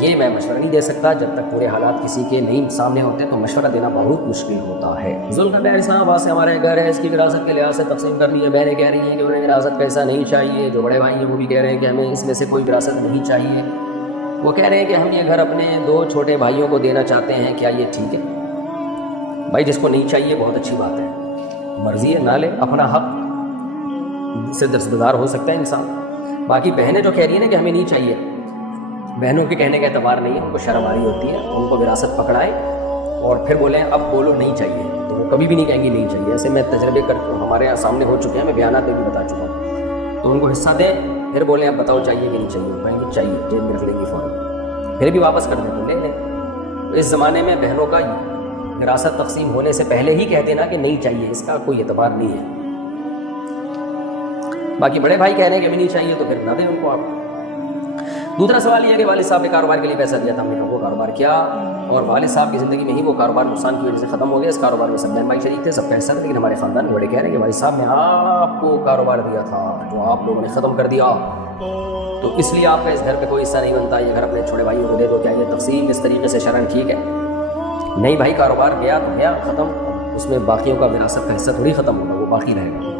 یہ میں مشورہ نہیں دے سکتا، جب تک پورے حالات کسی کے نہیں سامنے ہوتے تو مشورہ دینا بہت مشکل ہوتا ہے۔ ذوالقرنین اسلام آباد سے، ہمارے گھر ہے، اس کی وراثت کے لحاظ سے تقسیم کرنی ہے۔ بہنیں کہہ رہی ہیں کہ انہیں وراثت کا حصہ نہیں چاہیے، جو بڑے بھائی ہیں وہ بھی کہہ رہے ہیں کہ ہمیں اس میں سے کوئی وراثت نہیں چاہیے۔ وہ کہہ رہے ہیں کہ ہم یہ گھر اپنے 2 چھوٹے بھائیوں کو دینا چاہتے ہیں، کیا یہ ٹھیک ہے؟ بھائی جس کو نہیں چاہیے بہت اچھی بات ہے، مرضی ہے نہ لے، اپنا حق سے دستبردار ہو سکتا ہے انسان۔ باقی بہنیں جو کہہ رہی ہیں نا کہ ہمیں نہیں چاہیے، بہنوں کے کہنے کا اعتبار نہیں ہے، ان کو شرم آری ہوتی ہے، ان کو وراثت پکڑائے اور پھر بولیں اب بولو نہیں چاہیے، تو وہ کبھی بھی نہیں کہیں گی نہیں چاہیے۔ ایسے میں تجربے ہمارے یہاں سامنے ہو چکے ہیں، میں بیانات میں بھی بتا چکا ہوں۔ تو ان کو حصہ دیں، پھر بولیں اب بتاؤ چاہیے کہ نہیں چاہیے، وہ کہیں گے چاہیے، جیب میں رکھ لیں گی فوراً، پھر بھی واپس کر دیں تو لے لیں۔ تو اس زمانے میں بہنوں کا وراثت تقسیم ہونے سے پہلے ہی کہہ دینا کہ نہیں چاہیے، اس کا کوئی اعتبار نہیں ہے۔ باقی بڑے بھائی کہہ رہے ہیں کہ ہمیں نہیں چاہیے تو پھر نہ دیں ان کو آپ۔ دوسرا سوال یہ ہے کہ والد صاحب نے کاروبار کے لیے پیسہ دیا تھا، ہم نے وہ کاروبار کیا اور والد صاحب کی زندگی میں ہی وہ کاروبار نقصان کی وجہ سے ختم ہو گیا۔ اس کاروبار میں سب بہن بھائی شریک تھے، سب کا حصہ تھا، لیکن ہمارے خاندان کے بڑے کہہ رہے ہیں کہ والد صاحب نے آپ کو کاروبار دیا تھا جو آپ لوگوں نے ختم کر دیا، تو اس لیے آپ کا اس گھر پہ کوئی حصہ نہیں بنتا، یہ گھر اپنے چھوٹے بھائیوں کو دے دو۔ کیا یہ تقسیم اس طریقے سے شرعاً ٹھیک ہے؟ نہیں بھائی، کاروبار گیا تو گیا، ختم، اس میں باقیوں کا وراثت کا حصہ تھوڑی ختم ہوگا، وہ باقی رہے گا۔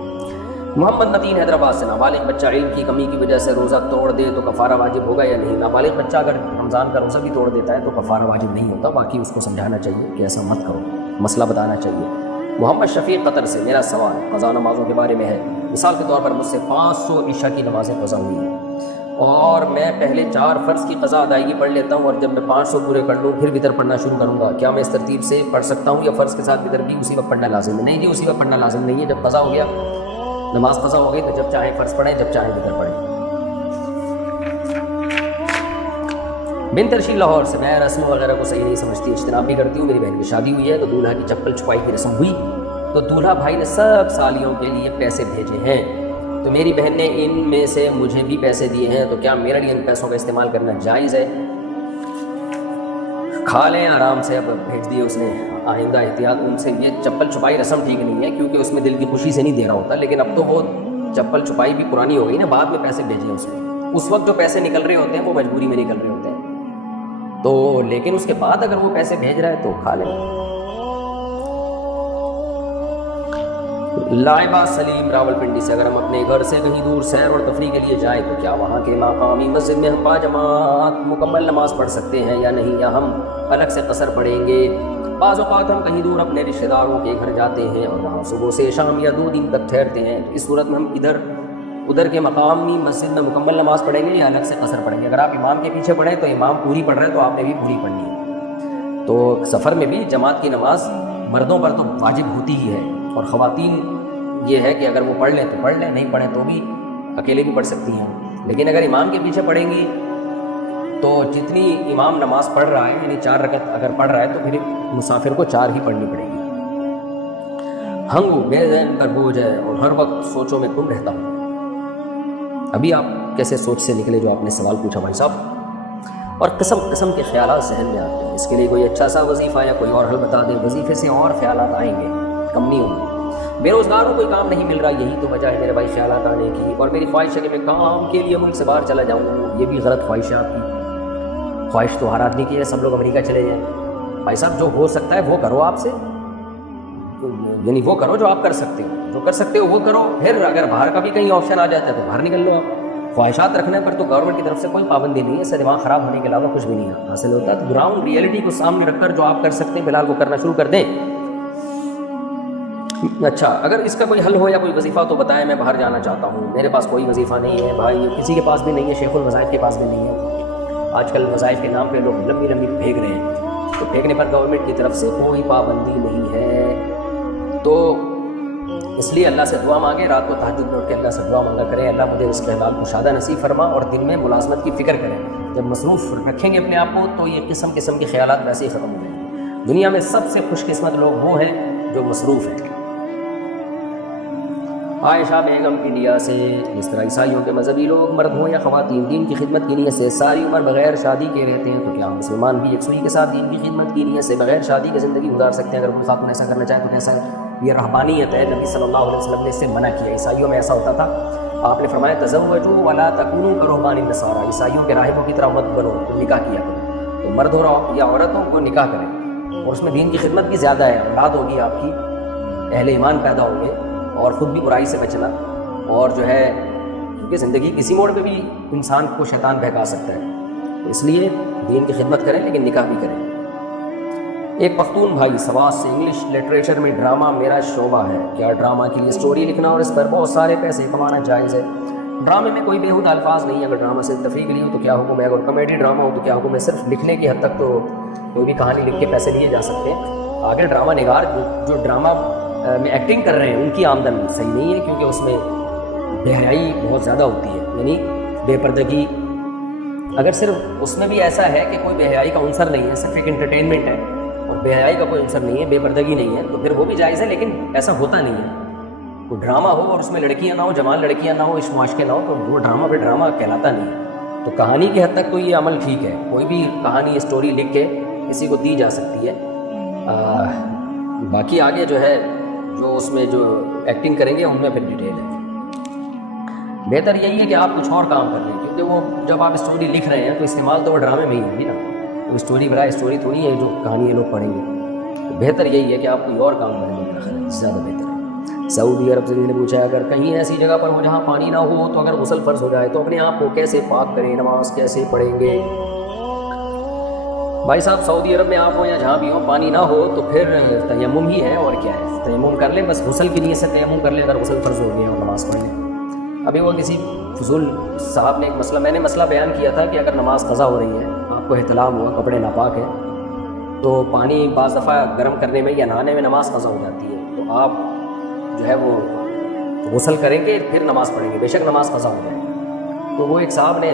محمد نتین حیدرآباد سے، نابالغ بچہ علم کی کمی کی وجہ سے روزہ توڑ دے تو کفارہ واجب ہوگا یا نہیں؟ نابالغ بچہ اگر رمضان کا روزہ بھی توڑ دیتا ہے تو کفارہ واجب نہیں ہوتا، باقی اس کو سمجھانا چاہیے کہ ایسا مت کرو، مسئلہ بتانا چاہیے۔ محمد شفیق قطر سے، میرا سوال قضا نمازوں کے بارے میں ہے۔ مثال کے طور پر مجھ سے 500 عشاء کی نمازیں قضا ہوئی ہیں اور میں پہلے 4 فرض کی قضا ادائیگی پڑھ لیتا ہوں، اور جب میں 500 پورے کر لوں پھر وتر پڑھنا شروع کروں گا، کیا میں اس ترتیب سے پڑھ سکتا ہوں یا فرض کے ساتھ وتر بھی اسی وقت پڑھنا لازم ہے؟ نہیں جی، اسی وقت پڑھنا لازم نہیں ہے، جب قضا ہو گیا، نماز قضا ہو گئی تو جب چاہیں فرض پڑھیں، جب چاہیں وتر پڑھیں۔ بنت ارشید لاہور سے، میں رسم وغیرہ کو صحیح نہیں سمجھتی، اجتناب بھی کرتی ہوں۔ میری بہن کی شادی ہوئی ہے تو دولہا کی چپل چھپائی کی رسم ہوئی تو دولہا بھائی نے سب سالیوں کے لیے پیسے بھیجے ہیں، تو میری بہن نے ان میں سے مجھے بھی پیسے دیے ہیں، تو کیا میرے لیے ان پیسوں کا استعمال کرنا جائز ہے؟ کھا لیں آرام سے، اب بھیج دیے اس نے، آئندہ احتیاط ان سے۔ یہ چپل چھپائی رسم ٹھیک نہیں ہے کیونکہ اس میں دل کی خوشی سے نہیں دے رہا ہوتا، لیکن اب تو وہ چپل چھپائی بھی پرانی ہو گئی نا، بعد میں پیسے بھیجے اس نے، اس وقت جو پیسے نکل رہے ہوتے ہیں وہ مجبوری میں نکل رہے ہوتے ہیں، تو لیکن اس کے بعد اگر وہ پیسے بھیج رہا ہے تو کھا لیں۔ لائبہ سلیم راولپنڈی سے، اگر ہم اپنے گھر سے کہیں دور سیر اور تفریح کے لیے جائیں تو کیا وہاں کے مقامی مسجد میں ہم باجماعت مکمل نماز پڑھ سکتے ہیں یا نہیں، یا ہم الگ سے قصر پڑھیں گے؟ بعض اوقات ہم کہیں دور اپنے رشتہ داروں کے گھر جاتے ہیں اور وہاں صبح سے شام یا 2 دن تک ٹھہرتے ہیں، اس صورت میں ہم ادھر کے مقامی مسجد میں مکمل نماز پڑھیں گے یا الگ سے قصر پڑھیں گے؟ اگر آپ امام کے پیچھے پڑھیں تو امام پوری پڑھ رہے ہیں تو آپ نے بھی پوری پڑھنی ہے۔ تو سفر میں بھی جماعت کی نماز مردوں پر تو واجب ہوتی ہی ہے، اور خواتین یہ ہے کہ اگر وہ پڑھ لیں تو پڑھ لیں, نہیں پڑھیں تو بھی اکیلے بھی پڑھ سکتی ہیں. لیکن اگر امام کے پیچھے پڑھیں گی تو جتنی امام نماز پڑھ رہا ہے, یعنی 4 رکعت اگر پڑھ رہا ہے تو پھر مسافر کو 4 ہی پڑھنی پڑے گی. ہنگو میرے ذہن پر بوجھ ہے اور ہر وقت سوچوں میں گم رہتا ہوں. ابھی آپ کیسے سوچ سے نکلے جو آپ نے سوال پوچھا بھائی صاحب, اور قسم قسم کے خیالات ذہن میں آتے ہیں. اس کے لیے کوئی اچھا سا وظیفہ یا کوئی اور حل بتا دیں, وظیفے سے اور خیالات آئیں گے, کم نہیں ہوں گے. بے روزگار ہوں, کوئی کام نہیں مل رہا, یہی تو وجہ ہے میرے بھائی خیالات آنے کی. اور میری خواہش ہے کہ میں کام کے لیے ملک سے باہر چلا جاؤں, یہ بھی غلط خواہش ہے آپ کی. خواہش تو ہر آدمی کی ہے, سب لوگ امریکہ چلے جائیں. بھائی صاحب جو ہو سکتا ہے وہ کرو, آپ سے یعنی وہ کرو جو آپ کر سکتے ہو, جو کر سکتے ہو وہ کرو. پھر اگر باہر کا بھی کہیں آپشن آ جاتا ہے تو باہر نکل لو. آپ خواہشات رکھنے پر تو گورنمنٹ کی طرف سے کوئی پابندی نہیں ہے, اس سے دماغ خراب ہونے کے علاوہ کچھ بھی نہیں حاصل ہوتا. تو گراؤنڈ ریئلٹی کو سامنے رکھ کر جو آپ کر سکتے ہیں فی الحال وہ کرنا شروع کر دیں. اچھا, اگر اس کا کوئی حل ہو یا کوئی وظیفہ تو بتائیں, میں باہر جانا چاہتا ہوں. میرے پاس کوئی وظیفہ نہیں ہے بھائی, کسی کے پاس بھی نہیں ہے, شیخ الوظائف کے پاس بھی نہیں ہے. آج کل وظائف کے نام پہ لوگ لمبی لمبی پھینک رہے ہیں, تو پھینکنے پر گورنمنٹ کی طرف سے کوئی پابندی نہیں ہے. تو اس لیے اللہ سے دعا مانگے, رات کو تہجد میں اٹھ کے اللہ سے دعا مانگا کریں, اللہ مجھے اس کے حلال کشادہ نصیب فرما, اور دن میں ملازمت کی فکر کریں. جب مصروف رکھیں گے اپنے آپ کو تو یہ قسم قسم کے خیالات ویسے ہی ختم ہو جائیں گے. دنیا میں سب سے خوش قسمت لوگ وہ ہیں جو مصروف ہیں. عائشہ بیگم انڈیا سے, اس طرح عیسائیوں کے مذہبی لوگ مرد ہوں یا خواتین دین کی خدمت کی نیت سے ساری عمر بغیر شادی کے رہتے ہیں, تو کیا مسلمان بھی یکسوئی کے ساتھ دین کی خدمت کی نیت سے بغیر شادی کی زندگی گزار سکتے ہیں؟ اگر کوئی خاتون ایسا کرنا چاہے تو کیسا؟ یہ رہبانیت ہے, نبی صلی اللہ علیہ وسلم نے اس سے منع کیا. عیسائیوں میں ایسا ہوتا تھا, آپ نے فرمایا تزوجوا ولا تکونوا کرہبان النصارى, عیسائیوں کے راہبوں کی طرح مت بنو, تو نکاح کیا کرو. تو مرد ہو یا عورتوں کو نکاح کریں, اور اس میں دین کی خدمت بھی زیادہ ہے. اولاد ہوگی آپ کی, اہل ایمان پیدا ہوں گے, اور خود بھی برائی سے بچنا. اور جو ہے کیونکہ زندگی کسی موڑ پہ بھی انسان کو شیطان بہکا سکتا ہے, اس لیے دین کی خدمت کریں لیکن نکاح بھی کریں. ایک پختون بھائی سواس سے, انگلش لٹریچر میں ڈرامہ میرا شعبہ ہے. کیا ڈرامہ کے لیے اسٹوری لکھنا اور اس پر بہت سارے پیسے کمانا جائز ہے؟ ڈرامے میں کوئی بےہودہ الفاظ نہیں ہے. اگر ڈرامہ صرف تفریح کے لیے ہو تو کیا حکم ہے؟ اگر کامیڈی ڈرامہ ہو تو کیا حکم ہے؟ صرف لکھنے کی حد تک تو کوئی بھی کہانی لکھ کے پیسے لیے جا سکتے ہیں. آگے ڈرامہ نگار جو ڈرامہ میں ایکٹنگ کر رہے ہیں ان کی آمدن صحیح نہیں ہے, کیونکہ اس میں بے حیائی بہت زیادہ ہوتی ہے, یعنی بے پردگی. اگر صرف اس میں بھی ایسا ہے کہ کوئی بے حیائی کا عنصر نہیں ہے, صرف ایک انٹرٹینمنٹ ہے اور بے حیائی کا کوئی عنصر نہیں ہے, بے پردگی نہیں ہے, تو پھر وہ بھی جائز ہے. لیکن ایسا ہوتا نہیں ہے. کوئی ڈرامہ ہو اور اس میں لڑکیاں نہ ہو, جوان لڑکیاں نہ ہو, عشق معاشقے نہ ہو, تو وہ ڈرامہ پہ ڈرامہ کہلاتا نہیں ہے. تو کہانی کی حد تک تو یہ عمل ٹھیک ہے, کوئی بھی کہانی اسٹوری لکھ کے کسی کو دی جا سکتی ہے. باقی آگے جو ہے جو اس میں جو ایکٹنگ کریں گے ان میں پھر ڈیٹیل ہے. بہتر یہی ہے کہ آپ کچھ اور کام کر لیں, کیونکہ وہ جب آپ اسٹوری لکھ رہے ہیں تو استعمال تو وہ ڈرامے میں ہی ہوگی نا, وہ اسٹوری برائے اسٹوری تھوڑی ہے جو کہانی یہ لوگ پڑھیں گے. تو بہتر یہی ہے کہ آپ کوئی اور کام کریں, میرا خیال ہے زیادہ بہتر ہے. سعودی عرب سے نے پوچھا ہے, اگر کہیں ایسی جگہ پر ہو جہاں پانی نہ ہو تو اگر غسل فرض ہو جائے تو اپنے آپ کو کیسے پاک کریں, نماز کیسے پڑھیں گے؟ بھائی صاحب سعودی عرب میں آپ ہوں یا جہاں بھی ہوں, پانی نہ ہو تو پھر تیمم ہی ہے, اور کیا ہے, تیمم کر لیں بس. غسل کی نیت سے تیمم کر لیں اگر غسل فرض ہو گیا اور نماز پڑھ لیں. ابھی وہ کسی فضول صاحب نے ایک مسئلہ, میں نے مسئلہ بیان کیا تھا کہ اگر نماز قضا ہو رہی ہے, آپ کو احتلام ہوا, کپڑے ناپاک ہیں, تو پانی بعض دفعہ گرم کرنے میں یا نہانے میں نماز قضا ہو جاتی ہے, تو آپ جو ہے وہ غسل کریں گے پھر نماز پڑھیں گے, بے شک نماز قضا ہو جائے. تو وہ ایک صاحب نے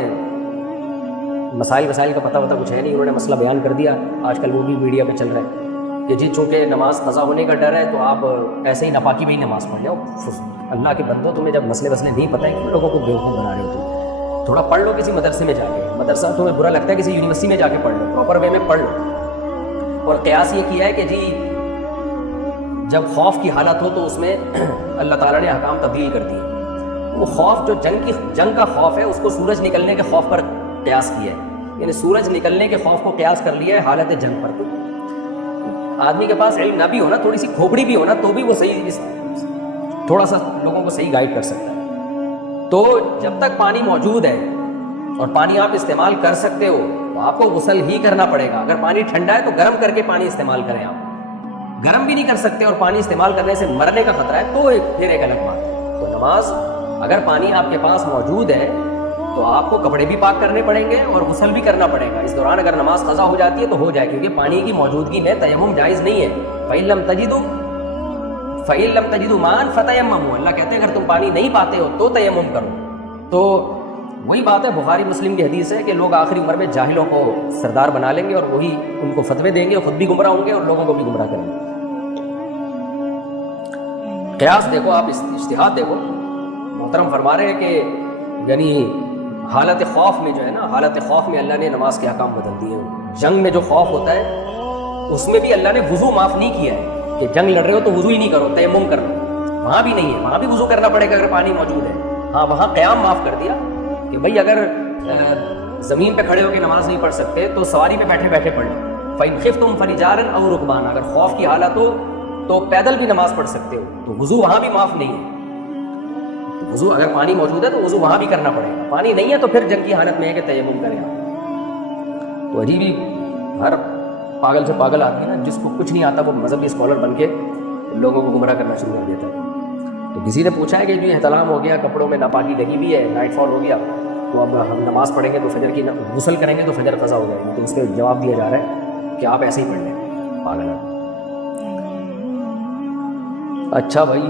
مسائل کا پتہ کچھ ہے نہیں, انہوں نے مسئلہ بیان کر دیا. آج کل وہ بھی میڈیا پہ چل رہا ہے کہ جی چونکہ نماز قضا ہونے کا ڈر ہے تو آپ ایسے ہی ناپاکی میں ہی نماز پڑھ جاؤ. اللہ کے بندو, تمہیں جب مسئلے نہیں پتہ ہے کہ لوگوں کو بیوقوف بنا رہے ہو, تم تھوڑا پڑھ لو کسی مدرسے میں جا کے. مدرسہ تمہیں برا لگتا ہے, کسی یونیورسٹی میں جا کے پڑھ لو, پراپر وے میں پڑھ لو. اور قیاس یہ کیا ہے کہ جی جب خوف کی حالت ہو تو اس میں اللہ تعالیٰ نے احکام تبدیل کر دیے. وہ خوف جو جنگ کا خوف ہے اس کو سورج نکلنے کے خوف پر قیاس کیا ہے, یعنی سورج نکلنے کے خوف کو قیاس کر لیا ہے حالت جنگ پر. تو آدمی کے پاس علم نہ بھی ہونا, تھوڑی سی کھوپڑی بھی ہونا, تو بھی وہ صحیح تھوڑا سا لوگوں کو صحیح گائیڈ کر سکتا ہے. تو جب تک پانی موجود ہے اور پانی آپ استعمال کر سکتے ہو تو آپ کو غسل ہی کرنا پڑے گا. اگر پانی ٹھنڈا ہے تو گرم کر کے پانی استعمال کریں. آپ گرم بھی نہیں کر سکتے اور پانی استعمال کرنے سے مرنے کا خطرہ ہے تو پھر ایک الگ بات ہے. تو نماز اگر پانی آپ کے پاس موجود ہے تو آپ کو کپڑے بھی پاک کرنے پڑیں گے اور غسل بھی کرنا پڑے گا. اس دوران اگر نماز قضا ہو جاتی ہے تو ہو جائے, کیونکہ پانی کی موجودگی میں تیمم جائز نہیں ہے. فَإِن لَّمْ تَجِدُوا فَإِن لَّمْ تَجِدُوا مَاءً فَتَيَمَّمُوا، اللہ کہتے ہیں اگر تم پانی نہیں پاتے ہو تو تیمم کرو. تو وہی بات ہے، بخاری مسلم کی حدیث ہے کہ لوگ آخری عمر میں جاہلوں کو سردار بنا لیں گے اور وہی ان کو فتوے دیں گے اور خود بھی گمراہ ہوں گے اور لوگوں کو بھی گمراہ کریں گے. قیاس دیکھو آپ، اجتہاد دیکھو. محترم فرما رہے ہیں کہ یعنی حالت خوف میں جو ہے نا، حالت خوف میں اللہ نے نماز کے احکام بدل دیے. جنگ میں جو خوف ہوتا ہے اس میں بھی اللہ نے وضو معاف نہیں کیا ہے کہ جنگ لڑ رہے ہو تو وضو ہی نہیں کرو، تیمم کرو. وہاں بھی نہیں ہے، وہاں بھی وضو کرنا پڑے گا اگر پانی موجود ہے. ہاں وہاں قیام معاف کر دیا کہ بھائی اگر زمین پہ کھڑے ہو کے نماز نہیں پڑھ سکتے تو سواری پہ بیٹھے بیٹھے پڑھ لو. فَإِنْ خِفْتُمْ فَرِجَالًا أَوْ رُكْبَانًا، اگر خوف کی حالت ہو تو پیدل بھی نماز پڑھ سکتے ہو. تو وضو وہاں بھی معاف نہیں ہے. وضو اگر پانی موجود ہے تو وضو وہاں بھی کرنا پڑے گا. پانی نہیں ہے تو پھر جنگ کی حالت میں ہے کہ تیمم کریں آپ. تو عجیب ہی ہر پاگل سے پاگل آدمی نا جس کو کچھ نہیں آتا وہ مذہبی اسکالر بن کے لوگوں کو گمراہ کرنا شروع کر دیتا ہے. تو کسی نے پوچھا ہے کہ جو احتلام ہو گیا، کپڑوں میں ناپاکی لگی ہوئی ہے، نائٹ فال ہو گیا، تو اب ہم نماز پڑھیں گے تو فجر کی غسل کریں گے تو فجر قضا ہو جائے گی. تو اس پہ جواب دیا جا رہا ہے کہ آپ ایسے ہی پڑھ لیں. پاگل ہے. اچھا بھائی،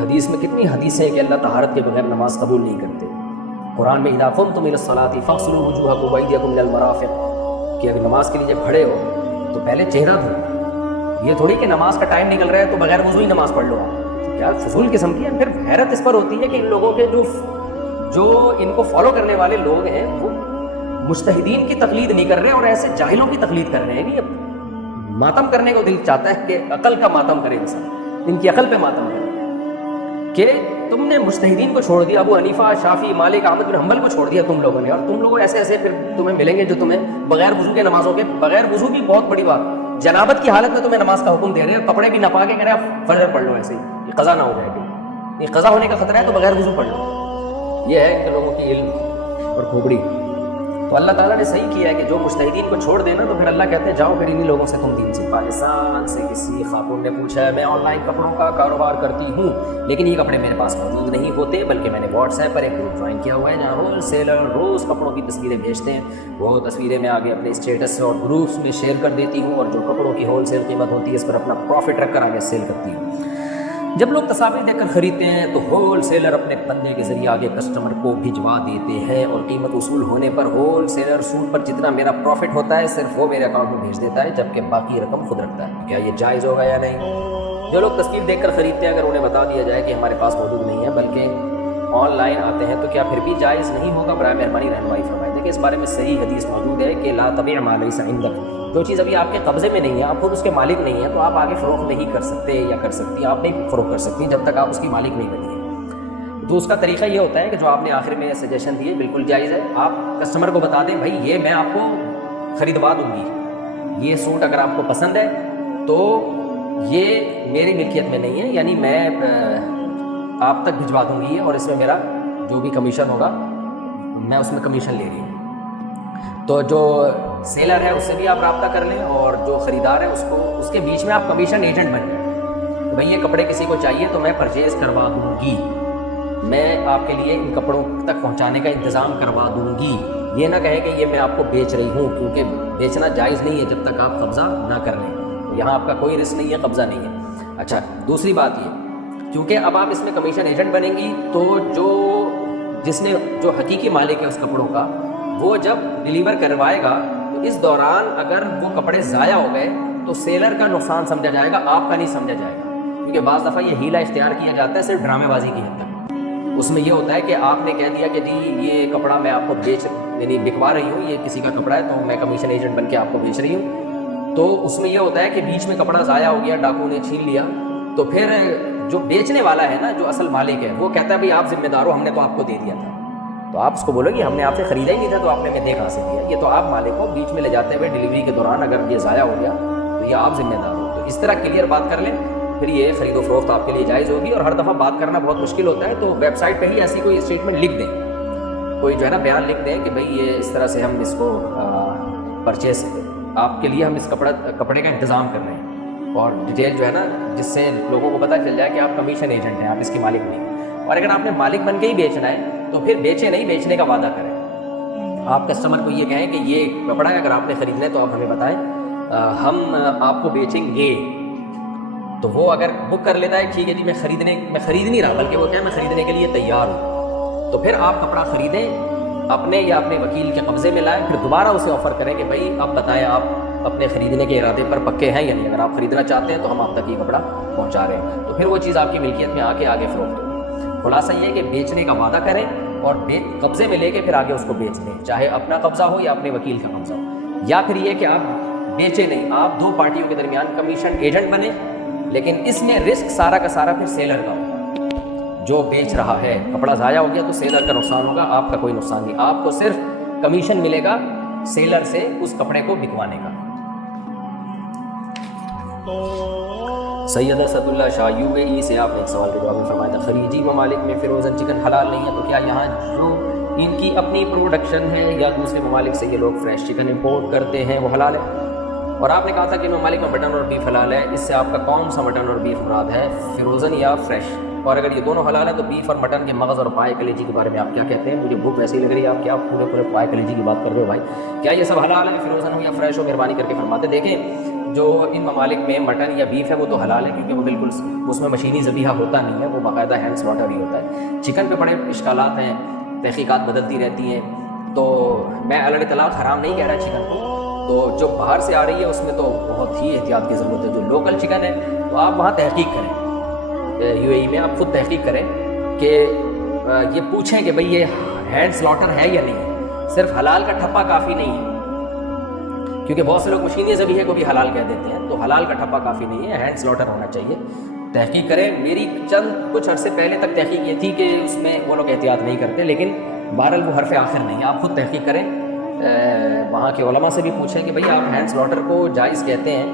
حدیث میں کتنی حدیثیں ہیں کہ اللہ طہارت کے بغیر نماز قبول نہیں کرتے. قرآن میں اذا قمتم الى الصلاۃ فاغسلوا وجوہکم وایدیکم الى المرافق، کہ اگر نماز کے لیے جب کھڑے ہو تو پہلے چہرہ دھو. یہ تھوڑی کہ نماز کا ٹائم نکل رہا ہے تو بغیر وضو ہی نماز پڑھ لو. کیا فضول قسم کی ہے. پھر حیرت اس پر ہوتی ہے کہ ان لوگوں کے جو ان کو فالو کرنے والے لوگ ہیں وہ مجتہدین کی تقلید نہیں کر رہے اور ایسے جاہلوں کی تقلید کر رہے ہیں. نہیں، ماتم کرنے کو دل چاہتا ہے کہ عقل کا ماتم کرے انسان، ان کی عقل پہ ماتم کرے کہ تم نے مجتہدین کو چھوڑ دیا. ابو حنیفہ، شافعی، مالک، احمد بن حنبل کو چھوڑ دیا تم لوگوں نے، اور تم لوگ ایسے ایسے پھر تمہیں ملیں گے جو تمہیں بغیر وضو کے نمازوں کے، بغیر وضو بھی بہت بڑی بات، جنابت کی حالت میں تمہیں نماز کا حکم دے رہے ہیں، کپڑے بھی نپا کے کہہ رہے ہیں فجر پڑھ لو. ایسے ہی یہ قضا نہ ہو جائے گی، یہ قضا ہونے کا خطرہ ہے تو بغیر وضو پڑھ لو. یہ ہے کہ لوگوں کی علم اور کھوپڑی. تو اللہ تعالیٰ نے صحیح کیا ہے کہ جو مجتہدین کو چھوڑ دینا تو پھر اللہ کہتے ہیں جاؤ پھر انہی لوگوں سے تم دین سے. پاکستان سے کسی خاتون نے پوچھا ہے میں آن لائن کپڑوں کا کاروبار کرتی ہوں لیکن یہ کپڑے میرے پاس موجود نہیں ہوتے، بلکہ میں نے واٹس ایپ پر ایک گروپ جوائن کیا ہوا ہے جہاں ہول سیلر روز کپڑوں کی تصویریں بھیجتے ہیں. وہ تصویریں میں آگے اپنے اسٹیٹس اور گروپس میں شیئر کر دیتی ہوں اور جو کپڑوں کی ہول سیل قیمت ہوتی ہے اس پر اپنا پروفٹ رکھ کر آگے سیل کرتی ہوں. جب لوگ تصاویر دیکھ کر خریدتے ہیں تو ہول سیلر اپنے بندے کے ذریعے آگے کسٹمر کو بھجوا دیتے ہیں اور قیمت وصول ہونے پر ہول سیلر سود پر جتنا میرا پروفٹ ہوتا ہے صرف وہ میرے اکاؤنٹ میں بھیج دیتا ہے، جبکہ باقی رقم خود رکھتا ہے. کیا یہ جائز ہوگا یا نہیں؟ جو لوگ تصویر دیکھ کر خریدتے ہیں اگر انہیں بتا دیا جائے کہ ہمارے پاس موجود نہیں ہے بلکہ آن لائن آتے ہیں تو کیا پھر بھی جائز نہیں ہوگا؟ برائے مہربانی رہنمائی فرمائیں. دیکھیں اس بارے میں صحیح حدیث موجود ہے کہ لا تبع ما لیس عندک، جو چیز ابھی آپ کے قبضے میں نہیں ہے، آپ خود اس کے مالک نہیں ہیں تو آپ آگے فروخت نہیں کر سکتے یا کر سکتی، آپ نہیں فروخت کر سکتی جب تک آپ اس کی مالک نہیں بنی ہیں. تو اس کا طریقہ یہ ہوتا ہے کہ جو آپ نے آخر میں سجیشن دیے بالکل جائز ہے. آپ کسٹمر کو بتا دیں بھائی یہ میں آپ کو خریدوا دوں گی، یہ سوٹ اگر آپ کو پسند ہے تو یہ میری ملکیت میں نہیں ہے، یعنی میں آپ تک بھجوا دوں گی اور اس میں میرا جو بھی کمیشن ہوگا میں اس میں کمیشن لے رہی ہوں. تو جو سیلر ہے اس سے بھی آپ رابطہ کر لیں اور جو خریدار ہے اس کے بیچ میں آپ کمیشن ایجنٹ بن جائیں کہ بھائی یہ کپڑے کسی کو چاہیے تو میں پرچیز کروا دوں گی، میں آپ کے لیے ان کپڑوں تک پہنچانے کا انتظام کروا دوں گی. یہ نہ کہیں کہ یہ میں آپ کو بیچ رہی ہوں، کیونکہ بیچنا جائز نہیں ہے جب تک آپ قبضہ نہ کر لیں. یہاں آپ کا کوئی رسک نہیں ہے، قبضہ نہیں ہے. اچھا دوسری بات یہ، کیونکہ اب آپ اس میں کمیشن ایجنٹ بنیں گی تو جو حقیقی مالک ہے اس کپڑوں کا وہ جب ڈیلیور کروائے گا تو اس دوران اگر وہ کپڑے ضائع ہو گئے تو سیلر کا نقصان سمجھا جائے گا، آپ کا نہیں سمجھا جائے گا. کیونکہ بعض دفعہ یہ ہیلا اختیار کیا جاتا ہے صرف ڈرامے بازی کی حد تک. اس میں یہ ہوتا ہے کہ آپ نے کہہ دیا کہ جی یہ کپڑا میں آپ کو بکوا رہی ہوں، یہ کسی کا کپڑا ہے تو میں کمیشن ایجنٹ بن کے آپ کو بیچ رہی ہوں. تو اس میں یہ ہوتا ہے کہ بیچ میں کپڑا ضائع ہو گیا، ڈاکو نے چھین لیا، تو پھر جو بیچنے والا ہے نا، جو اصل مالک ہے، وہ کہتا ہے بھائی آپ ذمہ دار ہو، ہم نے تو آپ کو دے دیا تھا. تو آپ اس کو بولو گے ہم نے آپ سے خریدا ہی نہیں تھا تو آپ نے ہمیں دے کہاں سے دیا. یہ تو آپ مالک ہو، بیچ میں لے جاتے ہوئے ڈیلیوری کے دوران اگر یہ ضائع ہو گیا تو یہ آپ ذمہ دار ہو. تو اس طرح کلیئر بات کر لیں، پھر یہ خرید و فروخت آپ کے لیے جائز ہوگی. اور ہر دفعہ بات کرنا بہت مشکل ہوتا ہے تو ویب سائٹ پہ ہی ایسی کوئی اسٹیٹمنٹ لکھ دیں، کوئی جو ہے نا بیان لکھ دیں کہ بھائی یہ اس طرح سے ہم اس کو پرچیز آپ کے لیے ہم اس کپڑے کا انتظام کر رہے ہیں، اور ڈیٹیل جو ہے نا جس سے لوگوں کو پتہ چل جائے کہ آپ کمیشن ایجنٹ ہیں، آپ اس کے مالک نہیں. اور اگر آپ نے مالک بن کے ہی بیچنا ہے تو پھر بیچے نہیں، بیچنے کا وعدہ کریں. آپ کسٹمر کو یہ کہیں کہ یہ کپڑا ہے، اگر آپ نے خریدنا ہے تو آپ ہمیں بتائیں، ہم آپ کو بیچیں گے. تو وہ اگر بک کر لیتا ہے ٹھیک ہے جی میں خرید نہیں رہا، بلکہ وہ کیا میں خریدنے کے لیے تیار ہوں، تو پھر آپ کپڑا خریدیں، اپنے یا اپنے وکیل کے قبضے میں لائیں، پھر دوبارہ اسے آفر کریں کہ بھائی آپ بتائیں آپ اپنے خریدنے کے ارادے پر پکے ہیں یا نہیں، اگر آپ خریدنا چاہتے ہیں تو ہم آپ تک یہ کپڑا پہنچا رہے ہیں، تو پھر وہ چیز آپ کی ملکیت میں آ کے آگے فروخت ہوگی۔ خلاصہ یہ ہے کہ بیچنے کا وعدہ کریں اور قبضے میں لے کے پھر آگے اس کو بیچ دیں، چاہے اپنا قبضہ ہو یا اپنے وکیل کا قبضہ ہو، یا پھر یہ کہ آپ بیچے نہیں، آپ دو پارٹیوں کے درمیان کمیشن ایجنٹ بنے، لیکن اس میں رسک سارا کا سارا پھر سیلر کا ہوگا، جو بیچ رہا ہے۔ کپڑا ضائع ہو گیا تو سیلر کا نقصان ہوگا، آپ کا کوئی نقصان نہیں، آپ کو صرف کمیشن ملے گا سیلر سے اس کپڑے کو بکوانے کا۔ سید اسد اللہ شاہ UAE سے آپ نے ایک سوال کا جواب میں فرمایا تھا، خلیجی ممالک میں فروزن چکن حلال نہیں ہے، تو کیا یہاں جو ان کی اپنی پروڈکشن ہے یا دوسرے ممالک سے یہ لوگ فریش چکن امپورٹ کرتے ہیں وہ حلال ہے؟ اور آپ نے کہا تھا کہ ان ممالک میں مٹن اور بیف حلال ہے، اس سے آپ کا کون سا مٹن اور بیف مراد ہے، فروزن یا فریش؟ اور اگر یہ دونوں حلال ہیں تو بیف اور مٹن کے مغز اور پائے کلیجی کے بارے میں آپ کیا کہتے ہیں؟ مجھے بھوک ایسی لگ رہی ہے، آپ کیا پورے پائے کلیجی کی بات کر رہے ہو بھائی؟ کیا یہ سب حلال ہے، فروزن ہو یا فریش ہو؟ مہربانی کر کے فرماتے۔ دیکھیں جو ان ممالک میں مٹن یا بیف ہے وہ تو حلال ہے، کیونکہ وہ بالکل اس میں مشینی ذبیحہ ہوتا نہیں ہے، وہ باقاعدہ ہینڈ سلاٹر ہی ہوتا ہے۔ چکن پہ بڑے اشکالات ہیں، تحقیقات بدلتی رہتی ہیں، تو میں علیہ اطلاق حرام نہیں کہہ رہا چکن کو، تو جو باہر سے آ رہی ہے اس میں تو بہت ہی احتیاط کی ضرورت ہے۔ جو لوکل چکن ہے تو آپ وہاں تحقیق کریں، UAE میں آپ خود تحقیق کریں کہ یہ پوچھیں کہ بھئی یہ ہینڈ سلاٹر ہے یا نہیں ہے، صرف حلال کا ٹھپا کافی نہیں ہے، کیونکہ بہت سے لوگ مشینی ذبیحے کو بھی حلال کہہ دیتے ہیں، تو حلال کا ٹھپا کافی نہیں ہے، ہینڈ سلاٹر ہونا چاہیے۔ تحقیق کریں، میری چند کچھ عرصے پہلے تک تحقیق یہ تھی کہ اس میں وہ لوگ احتیاط نہیں کرتے، لیکن بہرحال وہ حرف آخر نہیں ہے، آپ خود تحقیق کریں، وہاں کے علماء سے بھی پوچھیں کہ بھئی آپ ہینڈ سلاٹر کو جائز کہتے ہیں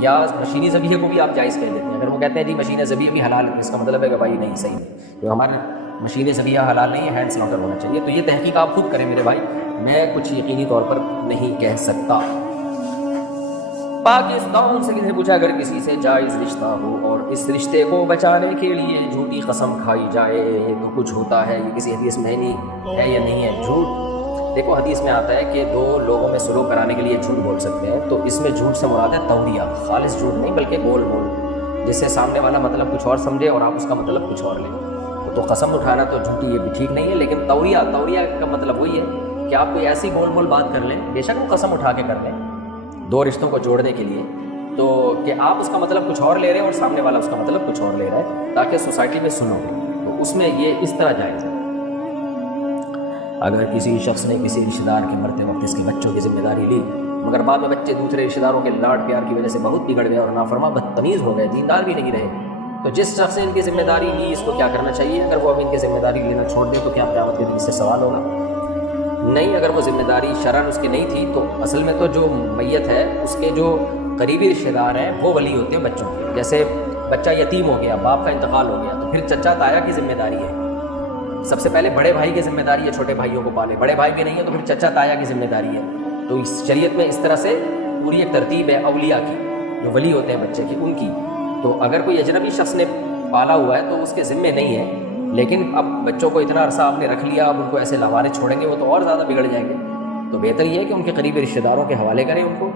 یا مشینی ذبیحے کو بھی آپ جائز کہہ دیتے ہیں؟ اگر وہ کہتے ہیں جی مشینی ذبیحہ بھی حلال ہے، اس کا مطلب ہے کہ بھائی نہیں، صحیح نہیں، جو ہمارا مشینی ذبیحہ حلال نہیں ہے، ہینڈ سلاٹر ہونا چاہیے۔ تو یہ تحقیق آپ خود کریں میرے بھائی، میں کچھ یقینی طور پر نہیں کہہ سکتا۔ پاکستان سے کسی نے پوچھا اگر کسی سے جائز رشتہ ہو اور اس رشتے کو بچانے کے لیے جھوٹی قسم کھائی جائے تو کچھ ہوتا ہے، یہ کسی حدیث میں نہیں ہے یا نہیں ہے؟ جھوٹ دیکھو حدیث میں آتا ہے کہ دو لوگوں میں سلوک کرانے کے لیے جھوٹ بول سکتے ہیں، تو اس میں جھوٹ سے مراد ہے توریہ، خالص جھوٹ نہیں بلکہ گول مول، جس سے سامنے والا مطلب کچھ اور سمجھے اور آپ اس کا مطلب کچھ اور لیں، تو قسم اٹھانا تو جھوٹی یہ بھی ٹھیک نہیں ہے، لیکن توریہ کا مطلب وہی ہے کہ آپ کوئی ایسی گول مول بات کر لیں، بے شک وہ قسم اٹھا کے کر لیں دو رشتوں کو جوڑنے کے لیے، تو کہ آپ اس کا مطلب کچھ اور لے رہے ہیں اور سامنے والا اس کا مطلب کچھ اور لے رہا ہے، تاکہ سوسائٹی میں سنو، تو اس میں یہ اس طرح جائز ہے۔ اگر کسی شخص نے کسی رشتہ دار کے مرتے وقت اس کے بچوں کی ذمہ داری لی، مگر بعد میں بچے دوسرے رشتہ داروں کے لاڈ پیار کی وجہ سے بہت بگڑ گئے اور نافرما بدتمیز ہو گئے، دیندار بھی نہیں رہے، تو جس شخص نے ان کی ذمہ داری لی اس کو کیا کرنا چاہیے؟ اگر وہ اب ان کی ذمہ داری لینا چھوڑ دے تو کیا قیامت کے دن اس سے سوال ہوگا؟ نہیں، اگر وہ ذمہ داری شرعاً اس کی نہیں تھی تو اصل میں تو جو میت ہے اس کے جو قریبی رشتہ دار ہیں وہ ولی ہوتے ہیں بچوں کے، جیسے بچہ یتیم ہو گیا، باپ کا انتقال ہو گیا، تو پھر چچا تایا کی ذمہ داری ہے، سب سے پہلے بڑے بھائی کی ذمہ داری ہے چھوٹے بھائیوں کو پالے، بڑے بھائی بھی نہیں ہے تو پھر چچا تایا کی ذمہ داری ہے، تو اس شریعت میں اس طرح سے پوری ایک ترتیب ہے اولیاء کی، جو ولی ہوتے ہیں بچے کی ان کی، تو اگر کوئی اجنبی شخص نے پالا ہوا ہے تو اس کے ذمے نہیں ہے، لیکن اب بچوں کو اتنا عرصہ آپ نے رکھ لیا، اب ان کو ایسے لاوارے چھوڑیں گے وہ تو اور زیادہ بگڑ جائیں گے، تو بہتر یہ ہے کہ ان کے قریبی رشتہ داروں کے حوالے کریں ان کو،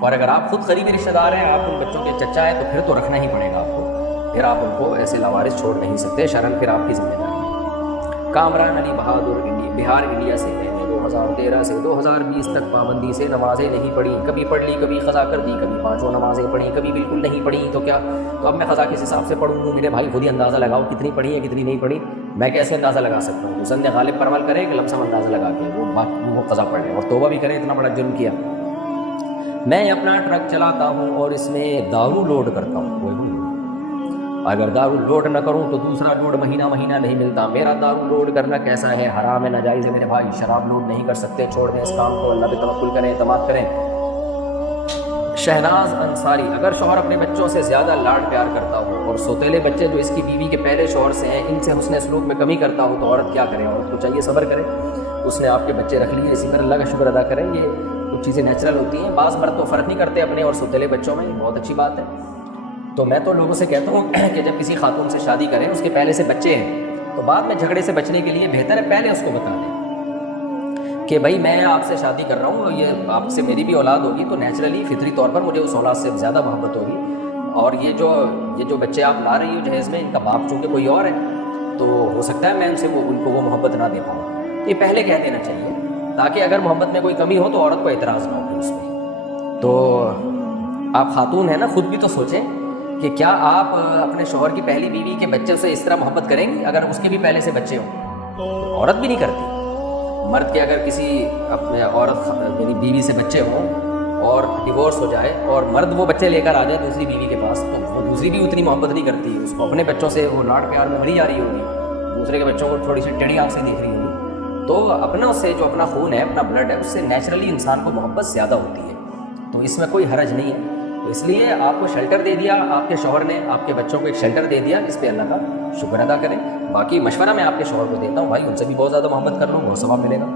اور اگر آپ خود قریبی رشتہ دار ہیں، آپ ان بچوں کے چچا ہیں، تو پھر تو رکھنا ہی پڑے گا آپ کو، پھر آپ ان کو ایسے لاوارث چھوڑ نہیں سکتے، شرعاً پھر آپ کی ذمہ داری ہے۔ کامران علی بہادر بہار انڈیا سے کہتے ہیں 2013 سے 2020 تک پابندی سے نمازیں نہیں پڑھی، کبھی پڑھ لی، کبھی قضا کر دی، کبھی پانچوں نمازیں پڑھی، کبھی بالکل نہیں پڑھی، تو کیا تو اب میں قضا کس حساب سے پڑھوں؟ میرے بھائی خود ہی اندازہ لگاؤ کتنی پڑھی ہے کتنی نہیں پڑھی، میں کیسے اندازہ لگا سکتا ہوں؟ ظن غالب پر عمل کریں کہ لم سم اندازہ لگا کے وہ قضا پڑھ لیں اور توبہ بھی کریں، اتنا بڑا جرم کیا۔ میں اپنا ٹرک چلاتا ہوں اور اس میں دارو لوڈ کرتا ہوں، اگر دارو لوڈ نہ کروں تو دوسرا لوڈ مہینہ نہیں ملتا، میرا دارو لوڈ کرنا کیسا ہے؟ حرام ہے، ناجائز ہے میرے بھائی، شراب لوڈ نہیں کر سکتے، چھوڑ دیں اس کام کو، اللہ پہ توکل کریں، اعتماد کریں۔ شہناز انصاری، اگر شوہر اپنے بچوں سے زیادہ لاڈ پیار کرتا ہو اور سوتیلے بچے جو اس کی بیوی کے پہلے شوہر سے ہیں ان سے حسن سلوک میں کمی کرتا ہو تو عورت کیا کرے؟ عورت کو چاہیے صبر کرے، اس نے آپ کے بچے رکھ لیے، اسی پر اللہ کا شکر ادا کریں، یہ کچھ چیزیں نیچرل ہوتی ہیں، بعض مرد تو فرق نہیں کرتے اپنے اور سوتیلے بچوں میں، یہ بہت اچھی بات ہے۔ تو میں تو لوگوں سے کہتا ہوں کہ جب کسی خاتون سے شادی کریں اس کے پہلے سے بچے ہیں تو بعد میں جھگڑے سے بچنے کے لیے بہتر ہے پہلے اس کو بتا دیں کہ بھائی میں آپ سے شادی کر رہا ہوں، یہ آپ سے میری بھی اولاد ہوگی تو نیچرلی فطری طور پر مجھے اس اولاد سے زیادہ محبت ہوگی، اور یہ جو بچے آپ لا رہی ہو جہیز میں، ان کا باپ چونکہ کوئی اور ہے تو ہو سکتا ہے میں ان کو وہ محبت نہ دے پاؤں. یہ پہلے کہہ دینا چاہیے تاکہ اگر محبت میں کوئی کمی ہو تو عورت کو اعتراض نہ ہو پھر اس میں. تو آپ خاتون ہیں نا، خود بھی تو سوچیں کہ کیا آپ اپنے شوہر کی پہلی بیوی کے بچے سے اس طرح محبت کریں گی اگر اس کے بھی پہلے سے بچے ہوں؟ تو عورت بھی نہیں کرتی. مرد کے اگر کسی اپنے عورت یعنی بیوی سے بچے ہوں اور ڈیورس ہو جائے اور مرد وہ بچے لے کر آ جائے دوسری بیوی کے پاس، تو وہ دوسری بھی اتنی محبت نہیں کرتی. اس کو اپنے بچوں سے وہ لاڈ پیار میں بھری جا رہی ہوگی، دوسرے کے بچوں کو تھوڑی سی ٹیڑھی آنکھ سے دیکھ رہی ہوگی. تو اپنا سے جو اپنا خون ہے، اپنا بلڈ ہے، اس سے نیچرلی انسان کو محبت زیادہ ہوتی ہے. تو اس میں کوئی حرج نہیں ہے. تو اس لیے آپ کو شیلٹر دے دیا آپ کے شوہر نے، آپ کے بچوں کو ایک شیلٹر دے دیا، اس پہ اللہ کا شکر ادا کریں. باقی مشورہ میں آپ کے شوہر کو دیتا ہوں، بھائی ان سے بھی بہت زیادہ محبت کر لو، بہت ثواب ملے گا.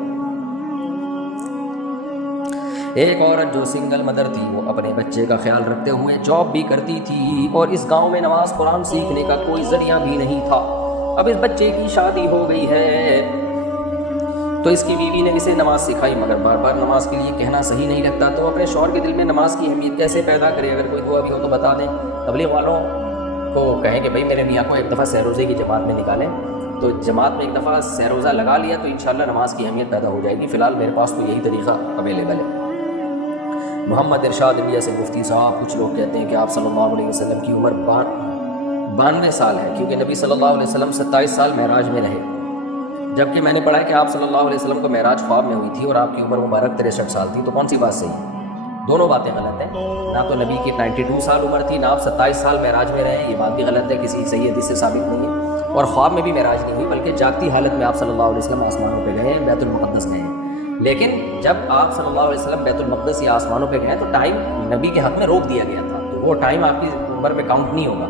ایک عورت جو سنگل مدر تھی وہ اپنے بچے کا خیال رکھتے ہوئے جاب بھی کرتی تھی اور اس گاؤں میں نماز قرآن سیکھنے کا کوئی ذریعہ بھی نہیں تھا. اب اس بچے کی شادی ہو گئی ہے تو اس کی بیوی نے اسے نماز سکھائی، مگر بار بار نماز کے لیے کہنا صحیح نہیں لگتا. تو اپنے شوہر کے دل میں نماز کی اہمیت کیسے پیدا کرے؟ اگر کوئی دعا بھی ہو تو بتا دیں. تبلیغ والوں کو کہیں کہ بھائی میرے میاں کو ایک دفعہ سہروزے کی جماعت میں نکالیں، تو جماعت میں ایک دفعہ سہروزہ لگا لیا تو انشاءاللہ نماز کی اہمیت پیدا ہو جائے گی. فی الحال میرے پاس تو یہی طریقہ اویلیبل ہے. محمد ارشاد انڈیا سے مفتی صاحب، کچھ لوگ کہتے ہیں کہ آپ صلی اللہ علیہ وسلم کی عمر 92 سال ہے کیونکہ نبی صلی اللہ علیہ وسلم 27 سال معراج میں رہے، جبکہ میں نے پڑھا ہے کہ آپ صلی اللہ علیہ وسلم کو معراج خواب میں ہوئی تھی اور آپ کی عمر مبارک 63 سال تھی. تو کون سی بات صحیح؟ دونوں باتیں غلط ہیں. نہ تو نبی کی 92 سال عمر تھی، نہ آپ 27 سال معراج میں رہے، یہ بات بھی غلط ہے، کسی صحیح حدیث سے ثابت نہیں ہے. اور خواب میں بھی معراج نہیں ہوئی بلکہ جاگتی حالت میں آپ صلی اللہ علیہ وسلم آسمانوں پہ گئے ہیں، بیت المقدس گئے ہیں. لیکن جب آپ صلی اللہ علیہ وسلم بیت المقدس یا آسمانوں پہ گئے تو ٹائم نبی کے حق میں روک دیا گیا تھا، تو وہ ٹائم آپ کی عمر میں کاؤنٹ نہیں ہوگا.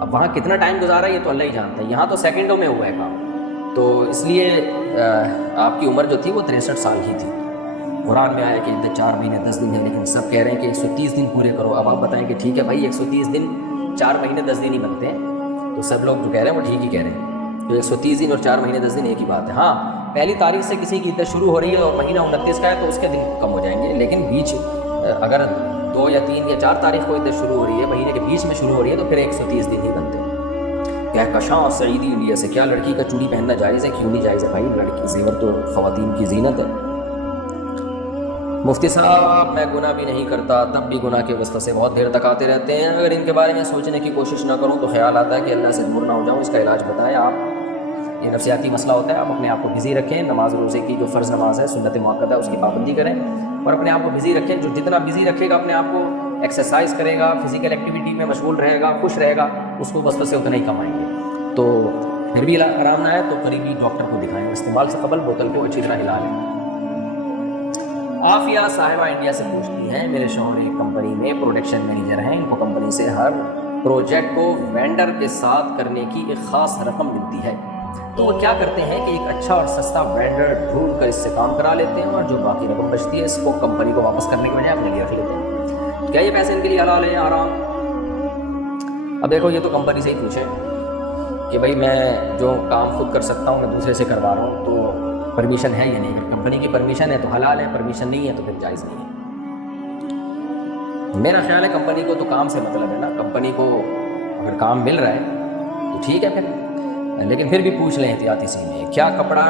اب وہاں کتنا ٹائم گزارا یہ تو اللہ ہی جانتا ہے، یہاں تو سیکنڈوں میں ہوا ہے کام. تو اس لیے آپ کی عمر جو تھی وہ 63 سال ہی تھی. قرآن میں آیا کہ عدت 4 مہینے 10 دن ہے، لیکن سب کہہ رہے ہیں کہ 130 دن پورے کرو. اب آپ بتائیں کہ ٹھیک ہے بھائی 130 دن 4 مہینے 10 دن ہی بنتے ہیں، تو سب لوگ جو کہہ رہے ہیں وہ ٹھیک ہی کہہ رہے ہیں. تو 130 دن اور 4 مہینے 10 دن ایک ہی بات ہے. ہاں پہلی تاریخ سے کسی کی عدت شروع ہو رہی ہے اور مہینہ 29 کا ہے تو اس کے دن کم ہو جائیں گے، لیکن بیچ اگر 2 یا 3 یا 4 تاریخ کو عدت شروع ہو رہی ہے، مہینے کے بیچ میں شروع ہو رہی ہے، تو پھر 130 دن ہی بنتے ہیں. کہکشاں سعیدی انڈیا سے، کیا لڑکی کا چوڑی پہننا جائز ہے؟ کیوں نہیں جائز ہے بھائی؟ لڑکی زیور تو خواتین کی زینت ہے. مفتی صاحب میں گناہ بھی نہیں کرتا تب بھی گناہ کے وسوسے بہت دیر تک آتے رہتے ہیں، اگر ان کے بارے میں سوچنے کی کوشش نہ کروں تو خیال آتا ہے کہ اللہ سے دور نہ ہو جاؤں. اس کا علاج بتائیں آپ. یہ نفسیاتی مسئلہ ہوتا ہے. آپ اپنے آپ کو بزی رکھیں، نماز روزے کی جو فرض نماز ہے سنت مؤکدہ ہے اس کی پابندی کریں اور اپنے آپ کو بزی رکھیں. جو جتنا بزی رکھے گا اپنے آپ کو، ایکسرسائز کرے گا، فزیکل ایکٹیویٹی میں مشغول رہے گا، خوش رہے گا، اس کو وسوسے اتنے ہی کمائیں گے. تو پھر بھی آرام نہ آئے تو قریبی ڈاکٹر کو دکھائیں. استعمال سے قبل بوتل کو اچھی طرح ہلا لیں. عافیہ صاحبہ انڈیا سے پوچھتی ہیں، میرے شوہر ایک کمپنی میں پروڈکشن مینیجر ہیں، ان کو کمپنی سے ہر پروجیکٹ کو وینڈر کے ساتھ کرنے کی ایک خاص رقم ملتی ہے، تو وہ کیا کرتے ہیں کہ ایک اچھا اور سستا وینڈر ڈھونڈ کر اس سے کام کرا لیتے ہیں اور جو باقی رقم بچتی ہے اس کو کمپنی کو واپس کرنے کے بجائے اپنے لیے رکھ لیتے ہیں. کیا یہ پیسے ان کے لیے حلال ہے آرام؟ اب دیکھو یہ تو کمپنی سے ہی پوچھیں کہ بھائی میں جو کام خود کر سکتا ہوں میں دوسرے سے کروا رہا ہوں تو پرمیشن ہے یا نہیں. اگر کمپنی کی پرمیشن ہے تو حلال ہے، پرمیشن نہیں ہے تو پھر جائز نہیں ہے. میرا خیال ہے کمپنی کو تو کام سے مطلب ہے نا، کمپنی کو اگر کام مل رہا ہے تو ٹھیک ہے پھر، لیکن پھر بھی پوچھ لیں احتیاطی سی میں، کیا کپڑا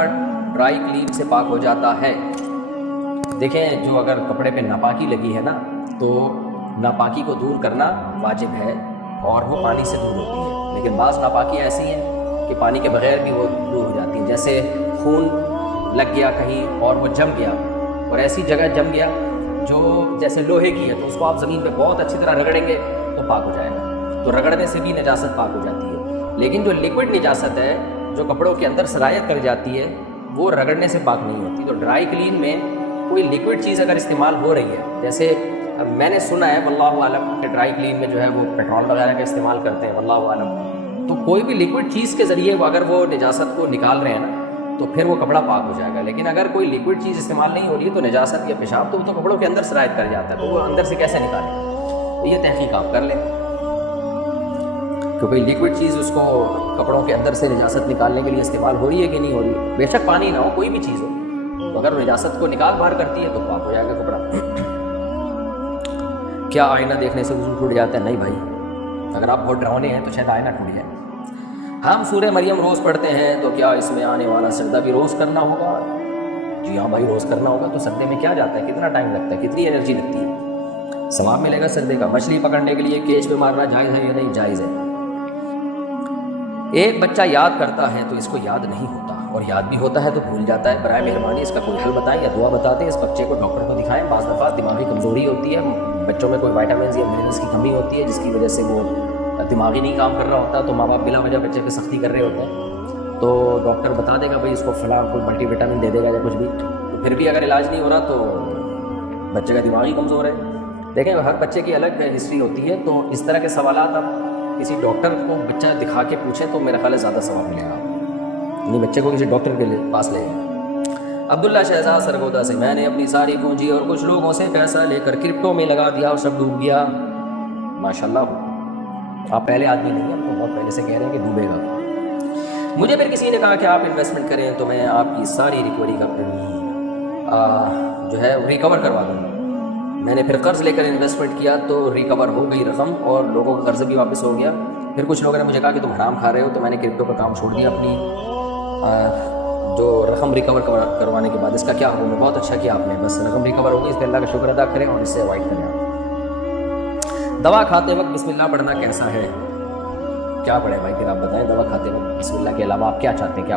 ڈرائی کلین سے پاک ہو جاتا ہے؟ دیکھیں جو اگر کپڑے پہ ناپاکی لگی ہے نا تو ناپاکی کو دور کرنا واجب ہے اور وہ پانی سے دور ہوتی ہے، لیکن بعض ناپاکی ایسی ہیں کہ پانی کے بغیر بھی وہ دور ہو جاتی ہیں. جیسے خون لگ گیا کہیں اور وہ جم گیا اور ایسی جگہ جم گیا جو جیسے لوہے کی ہے تو اس کو آپ زمین پہ بہت اچھی طرح رگڑیں گے تو پاک ہو جائے گا. تو رگڑنے سے بھی نجاست پاک ہو جاتی ہے، لیکن جو لیکوڈ نجاست ہے جو کپڑوں کے اندر سرایت کر جاتی ہے وہ رگڑنے سے پاک نہیں ہوتی. تو ڈرائی کلین میں کوئی لیکوڈ چیز اگر استعمال ہو رہی ہے، جیسے میں نے سنا ہے واللہ عالم کہ ڈرائی کلین میں جو ہے وہ پیٹرول وغیرہ کا استعمال کرتے ہیں، واللہ عالم، تو کوئی بھی لیکوڈ چیز کے ذریعے اگر وہ نجاست کو نکال رہے ہیں نا تو پھر وہ کپڑا پاک ہو جائے گا. لیکن اگر کوئی لیکوڈ چیز استعمال نہیں ہو رہی ہے تو نجاست یا پیشاب تو وہ تو کپڑوں کے اندر سرایت کر جاتا ہے، تو وہ اندر سے کیسے نکالیں؟ تو یہ تحقیق آپ کر لیں کہ کوئی لیکوڈ چیز اس کو کپڑوں کے اندر سے نجاست نکالنے کے لیے استعمال ہو رہی ہے کہ نہیں ہو رہی ہے. بے شک پانی نہ ہو، کوئی بھی چیز ہو، تو اگر نجاست کو نکال باہر کرتی ہے تو پاک ہو جائے گا کپڑا. کیا آئینہ دیکھنے سے وضو ٹوٹ جاتا ہے؟ نہیں بھائی، اگر آپ بہت ڈراؤنے ہیں تو شاید آئینہ ٹوٹ جائے. ہم سورہ مریم روز پڑھتے ہیں تو کیا اس میں آنے والا سجدہ بھی روز کرنا ہوگا؟ جی ہاں بھائی، روز کرنا ہوگا. تو سجدے میں کیا جاتا ہے، کتنا ٹائم لگتا ہے، کتنی انرجی لگتی ہے؟ ثواب ملے گا سجدے کا. مچھلی پکڑنے کے لیے کیچ پہ مارنا جائز ہے یا نہیں؟ جائز ہے. ایک بچہ یاد کرتا ہے تو اس کو یاد نہیں ہوتا، اور یاد بھی ہوتا ہے تو بھول جاتا ہے. برائے مہربانی اس کا کوئی حل بتائیں یا دعا بتا دیں. اس بچے کو ڈاکٹر کو دکھائیں. بعض دفعہ دماغی کمزوری ہوتی ہے، بچوں میں کوئی وائٹامنز یا منرلس کی کمی ہوتی ہے جس کی وجہ سے وہ دماغی نہیں کام کر رہا ہوتا، تو ماں باپ بلا وجہ بچے پہ سختی کر رہے ہوتے ہیں. تو ڈاکٹر بتا دے گا بھائی اس کو فلاں کوئی ملٹی وٹامن دے دے گا یا کچھ بھی. تو پھر بھی اگر علاج نہیں ہو رہا تو بچے کا دماغ ہی کمزور ہے. دیکھیں ہر بچے کی الگ ہسٹری ہوتی ہے، تو اس طرح کے سوالات آپ کسی ڈاکٹر کو بچہ دکھا کے پوچھیں تو میرا خیال ہے زیادہ ثواب ملے گا. یعنی بچے کو کسی ڈاکٹر کے پاس لے جائیں. عبداللہ شہزاد سرگودا سے: میں نے اپنی ساری پونجی اور کچھ لوگوں سے پیسہ لے کر کرپٹو میں لگا دیا اور سب ڈوب گیا. ماشاءاللہ، آپ پہلے آدمی نہیں ہیں، آپ بہت پہلے سے کہہ رہے ہیں کہ ڈوبے گا. مجھے پھر کسی نے کہا کہ آپ انویسٹمنٹ کریں تو میں آپ کی ساری ریکوری کا جو ہے ریکور کروا دوں گا. میں نے پھر قرض لے کر انویسٹمنٹ کیا تو ریکور ہو گئی رقم اور لوگوں کا قرض بھی واپس ہو گیا. پھر کچھ لوگوں نے مجھے کہا کہ تم حرام کھا رہے ہو، تو میں نے کرپٹو کا کام چھوڑ دیا. اپنی جو رقم ریکور کروانے کے بعد اس کا کیا حکم ہے؟ بہت اچھا کیا آپ نے، بس رقم ریکور ہو گئی، اس پہ اللہ کا شکر ادا کریں اور اس سے اوائڈ کریں. دوا کھاتے وقت بسم اللہ پڑھنا کیسا ہے؟ کیا پڑھیں بھائی پھر آپ بتائیں. دوا کھاتے وقت بسم اللہ کے علاوہ آپ کیا چاہتے ہیں، کیا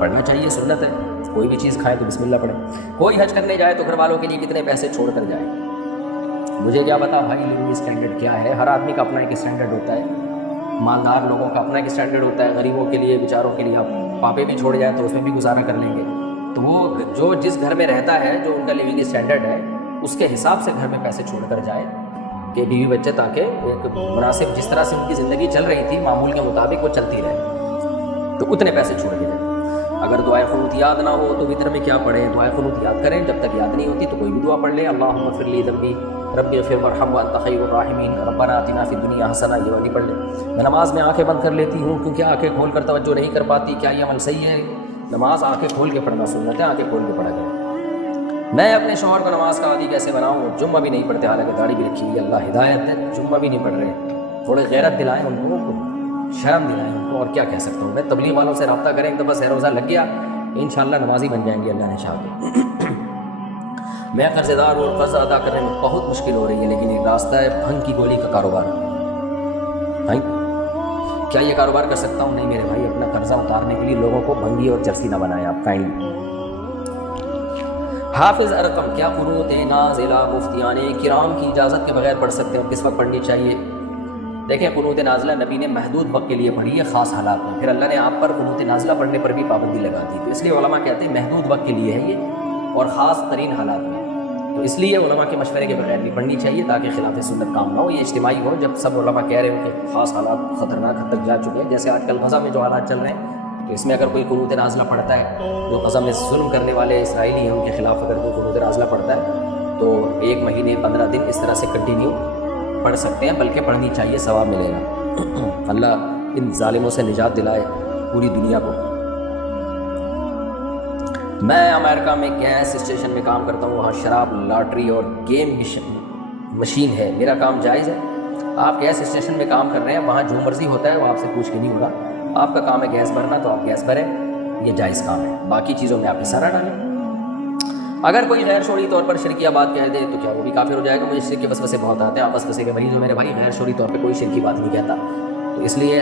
پڑھنا چاہیے؟ سنت ہے، کوئی بھی چیز کھائیں تو بسم اللہ پڑھیں. کوئی حج کرنے جائے تو گھر والوں کے لیے کتنے پیسے چھوڑ کر جائے؟ مجھے کیا پتا بھائی لیونگ اسٹینڈرڈ کیا ہے. ہر آدمی کا اپنا ایک اسٹینڈرڈ ہوتا ہے. مالدار لوگوں کا اپنا ایک اسٹینڈرڈ ہوتا ہے. غریبوں کے لیے، بیچاروں کے لیے آپ پاپے بھی چھوڑ جائیں تو اس میں بھی گزارا کر لیں گے. تو وہ جو جس گھر میں رہتا ہے، جو ان کا لیونگ اسٹینڈرڈ ہے، اس کے حساب سے گھر میں پیسے چھوڑ کر جائے کہ بیوی بچے تاکہ ایک مناسب جس طرح سے ان کی زندگی چل رہی تھی معمول کے مطابق وہ چلتی رہے، تو اتنے پیسے چھوڑ کے جائیں. اگر دعائے قنوت یاد نہ ہو تو وتر میں کیا پڑھیں؟ دعائے قنوت یاد کریں. جب تک یاد نہیں ہوتی تو کوئی بھی دعا پڑھ لیں. اللہم اغفر لی ذنبی ربی اغفر وارحم وانت خیر الراحمین ربنا آتنا فی الدنیا حسنہ، یہ والی پڑھ لیں. میں نماز میں آنکھیں بند کر لیتی ہوں کیونکہ آنکھیں کھول کر توجہ نہیں کر پاتی. کیا یہ عمل صحیح ہے؟ نماز آنکھیں کھول کے پڑھنا سنت ہے، آنکھیں کھول کے پڑھا کریں. میں اپنے شوہر کو نماز کا عادی کیسے بناؤں؟ جمعہ بھی نہیں پڑھتے، حالانکہ داڑھی بھی رکھی ہوئی، اللہ ہدایت ہے. جمعہ بھی نہیں پڑھ رہے، تھوڑے غیرت دلائیں ان کو، شرم دلائیں ان کو، اور کیا کہہ سکتا ہوں میں. تبلیغ والوں سے رابطہ کریں تو بس روزہ لگ گیا، انشاءاللہ نمازی بن جائیں گے اللہ نے چاہا. میں قرض دار اور قرض ادا کرنے میں بہت مشکل ہو رہی ہے، لیکن ایک راستہ ہے بھنگ کی گولی کا کاروبار. کیا یہ کاروبار کر سکتا ہوں؟ نہیں میرے بھائی، اپنا قرضہ اتارنے کے لیے لوگوں کو بھنگی اور چرسی نہ بنائیں آپ کائنڈلی. حافظ ارقم: کیا قنوت نازلہ مفتیان کرام کی اجازت کے بغیر پڑھ سکتے ہیں اور کس وقت پڑھنی چاہیے؟ دیکھیں قنوت نازلہ نبی نے محدود وقت کے لیے پڑھی ہے، خاص حالات میں. پھر اللہ نے آپ پر قنوت نازلہ پڑھنے پر بھی پابندی لگا دی، تو اس لیے علماء کہتے ہیں محدود وقت کے لیے ہے یہ اور خاص ترین حالات میں. تو اس لیے علماء کے مشورے کے بغیر بھی پڑھنی چاہیے تاکہ خلاف سنت کام نہ ہو. یہ اجتماعی ہو جب سب علماء کہہ رہے ہو کہ خاص حالات خطرناک حد تک جا چکے ہیں، جیسے آج کل غزہ میں جو حالات چل رہے ہیں. تو اس میں اگر کوئی قنوت نازلہ پڑھتا ہے، جو غزہ میں ظلم کرنے والے اسرائیلی ہیں ان کے خلاف اگر کوئی قنوت نازلہ پڑھتا ہے تو 1 مہینے 15 دن اس طرح سے کنٹینیو پڑھ سکتے ہیں، بلکہ پڑھنی چاہیے، ثواب ملے گا. اللہ ان ظالموں سے نجات دلائے پوری دنیا کو. میں امریکہ میں گیس اسٹیشن میں کام کرتا ہوں، وہاں شراب، لاٹری اور گیم مشین ہے. میرا کام جائز ہے؟ آپ گیس اسٹیشن میں کام کر رہے ہیں، وہاں جو مرضی ہوتا ہے وہ آپ سے پوچھ کے نہیں ہوگا. آپ کا کام ہے گیس بھرنا تو آپ گیس بھریں، یہ جائز کام ہے. باقی چیزوں میں آپ حصہ نہ ڈالیں. اگر کوئی غیر شعوری طور پر شرکیہ بات کہہ دے تو کیا وہ بھی کافر ہو جائے گا؟ مجھے شرک کے وسوسے بہت آتے ہیں. آپ وسوسے کے مریض ہو میرے بھائی. غیر شعوری طور پہ کوئی شرک کی بات نہیں کہتا، تو اس لیے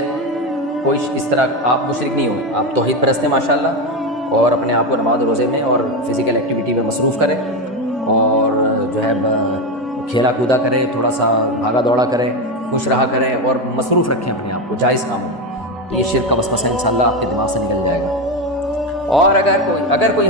کوئی اس طرح آپ مشرک نہیں ہوں. آپ توحید پرست ہیں ماشاءاللہ، اور اپنے آپ کو نماز روزے میں اور فزیکل ایکٹیویٹی میں مصروف کریں، اور جو ہے کھیلا کودا کریں، تھوڑا سا بھاگا دوڑا کریں، خوش رہا کریں اور مصروف رکھیں اپنے آپ کو جائز کاموں میں. تو یہ شرک کا وسوسہ انشاءاللہ آپ کے دماغ سے نکل جائے گا. اور اگر کوئی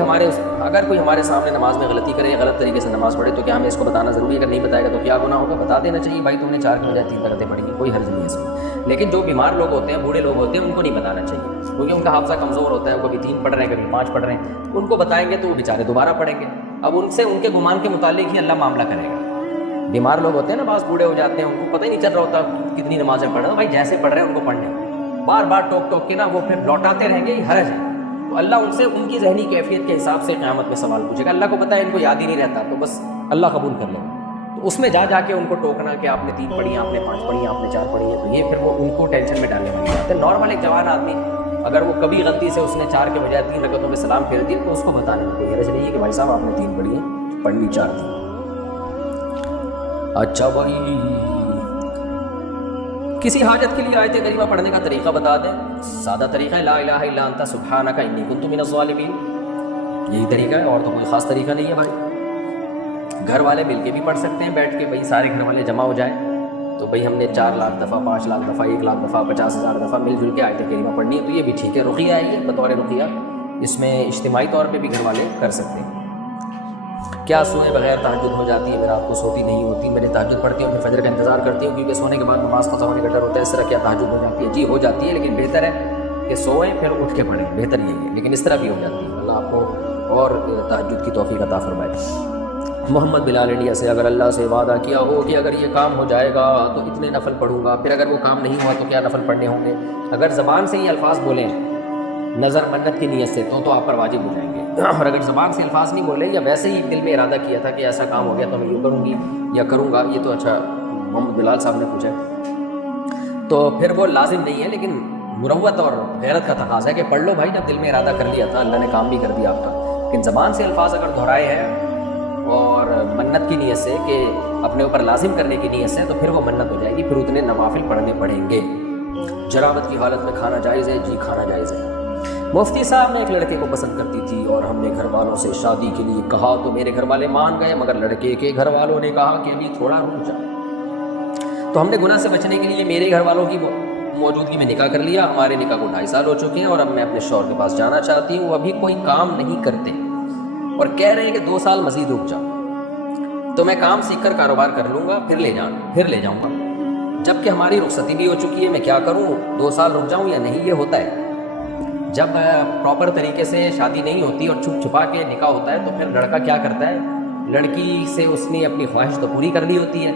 ہمارے سامنے نماز میں غلطی کرے، غلط طریقے سے نماز پڑھے، تو کیا ہمیں اس کو بتانا ضروری ہے؟ اگر نہیں بتائے گا تو کیا گناہ ہوگا؟ بتا دینا چاہیے بھائی تم نے 4 کی بجائے 3 رکعتیں پڑھی ہیں، کوئی حرج نہیں ہے اس میں. لیکن جو بیمار لوگ ہوتے ہیں، بوڑھے لوگ ہوتے ہیں، ان کو نہیں بتانا چاہیے کیونکہ ان کا حافظہ کمزور ہوتا ہے. وہ کبھی 3 پڑھ رہے ہیں، کبھی 5 پڑھ رہے ہیں. ان کو بتائیں گے تو وہ بیچارے دوبارہ پڑھیں گے. اب ان سے ان کے گمان کے متعلق ہی اللہ معاملہ کرے گا. بیمار لوگ ہوتے ہیں نا، بعض بوڑھے ہو جاتے ہیں، ان کو پتہ ہی نہیں چل رہا ہوتا کتنی نمازیں پڑھ رہے ہیں. بھائی جیسے پڑھ رہے ہیں ان کو پڑھنے، بار بار ٹوک ٹوک کے نا وہ پھر لوٹاتے رہیں گے، یہ حرج ہے. تو اللہ ان سے ان کی ذہنی کیفیت کے حساب سے قیامت میں سوال پوچھے گا. اللہ کو پتہ ہے ان کو یاد ہی نہیں رہتا، تو بس اللہ قبول کر لیں. تو اس میں جا کے ان کو ٹوکنا کہ آپ نے 3 پڑھی ہیں، آپ نے 5 پڑھی ہیں، آپ نے 4 پڑھی ہیں، تو یہ پھر وہ ان کو ٹینشن میں ڈالنے والی بات ہے. نارمل ایک جوان آدمی اگر وہ کبھی غلطی سے اس نے 4 کے بجائے 3 رکعتوں میں سلام پھیر دیا تو اس کو بتانے میں کوئی حرج نہیں ہے کہ بھائی صاحب آپ نے 3 پڑھی ہیں، پڑھنی 4 تھی. اچھا بھائی، کسی حاجت کے لیے آیت کریمہ پڑھنے کا طریقہ بتا دیں. سادہ طریقہ ہے لا الہ الا انت سبحانک انی کنت من الظالمین، یہی طریقہ ہے، اور تو کوئی خاص طریقہ نہیں ہے بھائی. گھر والے مل کے بھی پڑھ سکتے ہیں بیٹھ کے، بھائی سارے گھر والے جمع ہو جائیں تو بھائی ہم نے 4 لاکھ دفعہ، 5 لاکھ دفعہ، 1 لاکھ دفعہ، 50,000 دفعہ مل جل کے آیت کریمہ پڑھنی ہے تو یہ بھی ٹھیک ہے. رقیہ ہے یہ بطور رقیہ، اس میں اجتماعی طور پہ بھی گھر والے کر سکتے ہیں. کیا سوئے بغیر تہجد ہو جاتی ہے؟ میرا آپ کو سوتی نہیں ہوتی، میں نے تہجد پڑھتی ہوں، اپنے فجر کا انتظار کرتی ہوں کیونکہ سونے کے بعد نماز قضا ہونے کا ڈر ہوتا ہے. اس طرح کیا تہجد ہو جاتی ہے؟ جی ہو جاتی ہے، لیکن بہتر ہے کہ سوئیں پھر اٹھ کے پڑھیں، بہتر یہی ہے. لیکن اس طرح بھی ہو جاتی ہے. اللہ آپ کو اور تہجد کی توفیق عطا فرمائے. محمد بلال انڈیا سے، اگر اللہ سے وعدہ کیا ہو کہ اگر یہ کام ہو جائے گا تو اتنے نفل پڑھوں گا، پھر اگر وہ کام نہیں ہوا تو کیا نفل پڑھنے ہوں گے؟ اگر زبان سے یہ الفاظ بولیں نظر منت کی نیت سے تو آپ پر واجب ہو جائیں گے. اور اگر زبان سے الفاظ نہیں بولے یا ویسے ہی دل میں ارادہ کیا تھا کہ ایسا کام ہو گیا تو میں یہ کروں گی یا کروں گا، یہ تو اچھا محمد بلال صاحب نے پوچھا تو پھر وہ لازم نہیں ہے، لیکن مروت اور غیرت کا تقاضا ہے کہ پڑھ لو بھائی. جب دل میں ارادہ کر لیا تھا اللہ نے کام بھی کر دیا آپ کا. لیکن زبان سے الفاظ اگر دہرائے ہیں اور منت کی نیت سے کہ اپنے اوپر لازم کرنے کی نیت سے تو پھر وہ منت ہو جائے گی، پھر اتنے نوافل پڑھنے پڑیں گے. جنابت کی حالت میں کھانا جائز ہے؟ جی کھانا جائز ہے. مفتی صاحب میں ایک لڑکے کو پسند کرتی تھی اور ہم نے گھر والوں سے شادی کے لیے کہا تو میرے گھر والے مان گئے، مگر لڑکے کے گھر والوں نے کہا کہ ابھی تھوڑا رک جا. تو ہم نے گناہ سے بچنے کے لیے میرے گھر والوں کی موجودگی میں نکاح کر لیا. ہمارے نکاح کو 2.5 سال ہو چکے ہیں اور اب میں اپنے شوہر کے پاس جانا چاہتی ہوں. وہ ابھی کوئی کام نہیں کرتے اور کہہ رہے ہیں کہ 2 سال مزید رک جا. تو میں کام سیکھ کر کاروبار کر لوں گا، پھر لے جاؤں گا. جب کہ ہماری رخصتی بھی ہو چکی ہے، میں کیا کروں؟ 2 سال رک جاؤں یا نہیں؟ یہ ہوتا ہے جب پراپر طریقے سے شادی نہیں ہوتی اور چھپ چھپا کے نکاح ہوتا ہے تو پھر لڑکا کیا کرتا ہے، لڑکی سے اس نے اپنی خواہش تو پوری کر لی ہوتی ہے،